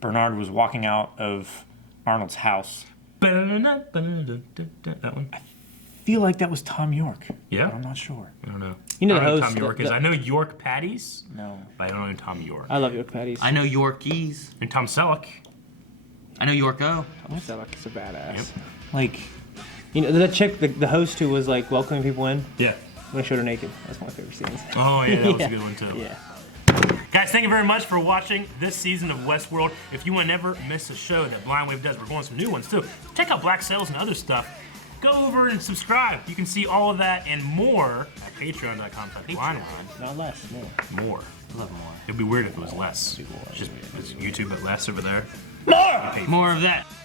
Bernard was walking out of Arnold's house. that one. I feel like that was Tom York. Yeah. But I'm not sure. I don't know. You know I the don't know who host, Tom York the- is. I know York Patties, No. but I don't know Tom York. I love York Patties. I know Yorkies. And Tom Selleck. I know Yorko. I feel like it's a badass. Yep. You know, the chick, the host who was welcoming people in, Yeah. when I showed her naked. That's one of my favorite scenes. Oh yeah, that was Yeah. a good one too. Yeah. Guys, thank you very much for watching this season of Westworld. If you want to never miss a show that Blind Wave does, we're going some new ones too. Check out Black Sails and other stuff. Go over and subscribe. You can see all of that and more at patreon.com/blindwave. Not less, more. More. I love more. It'd be weird if it was less. It's YouTube at less over there. More of that.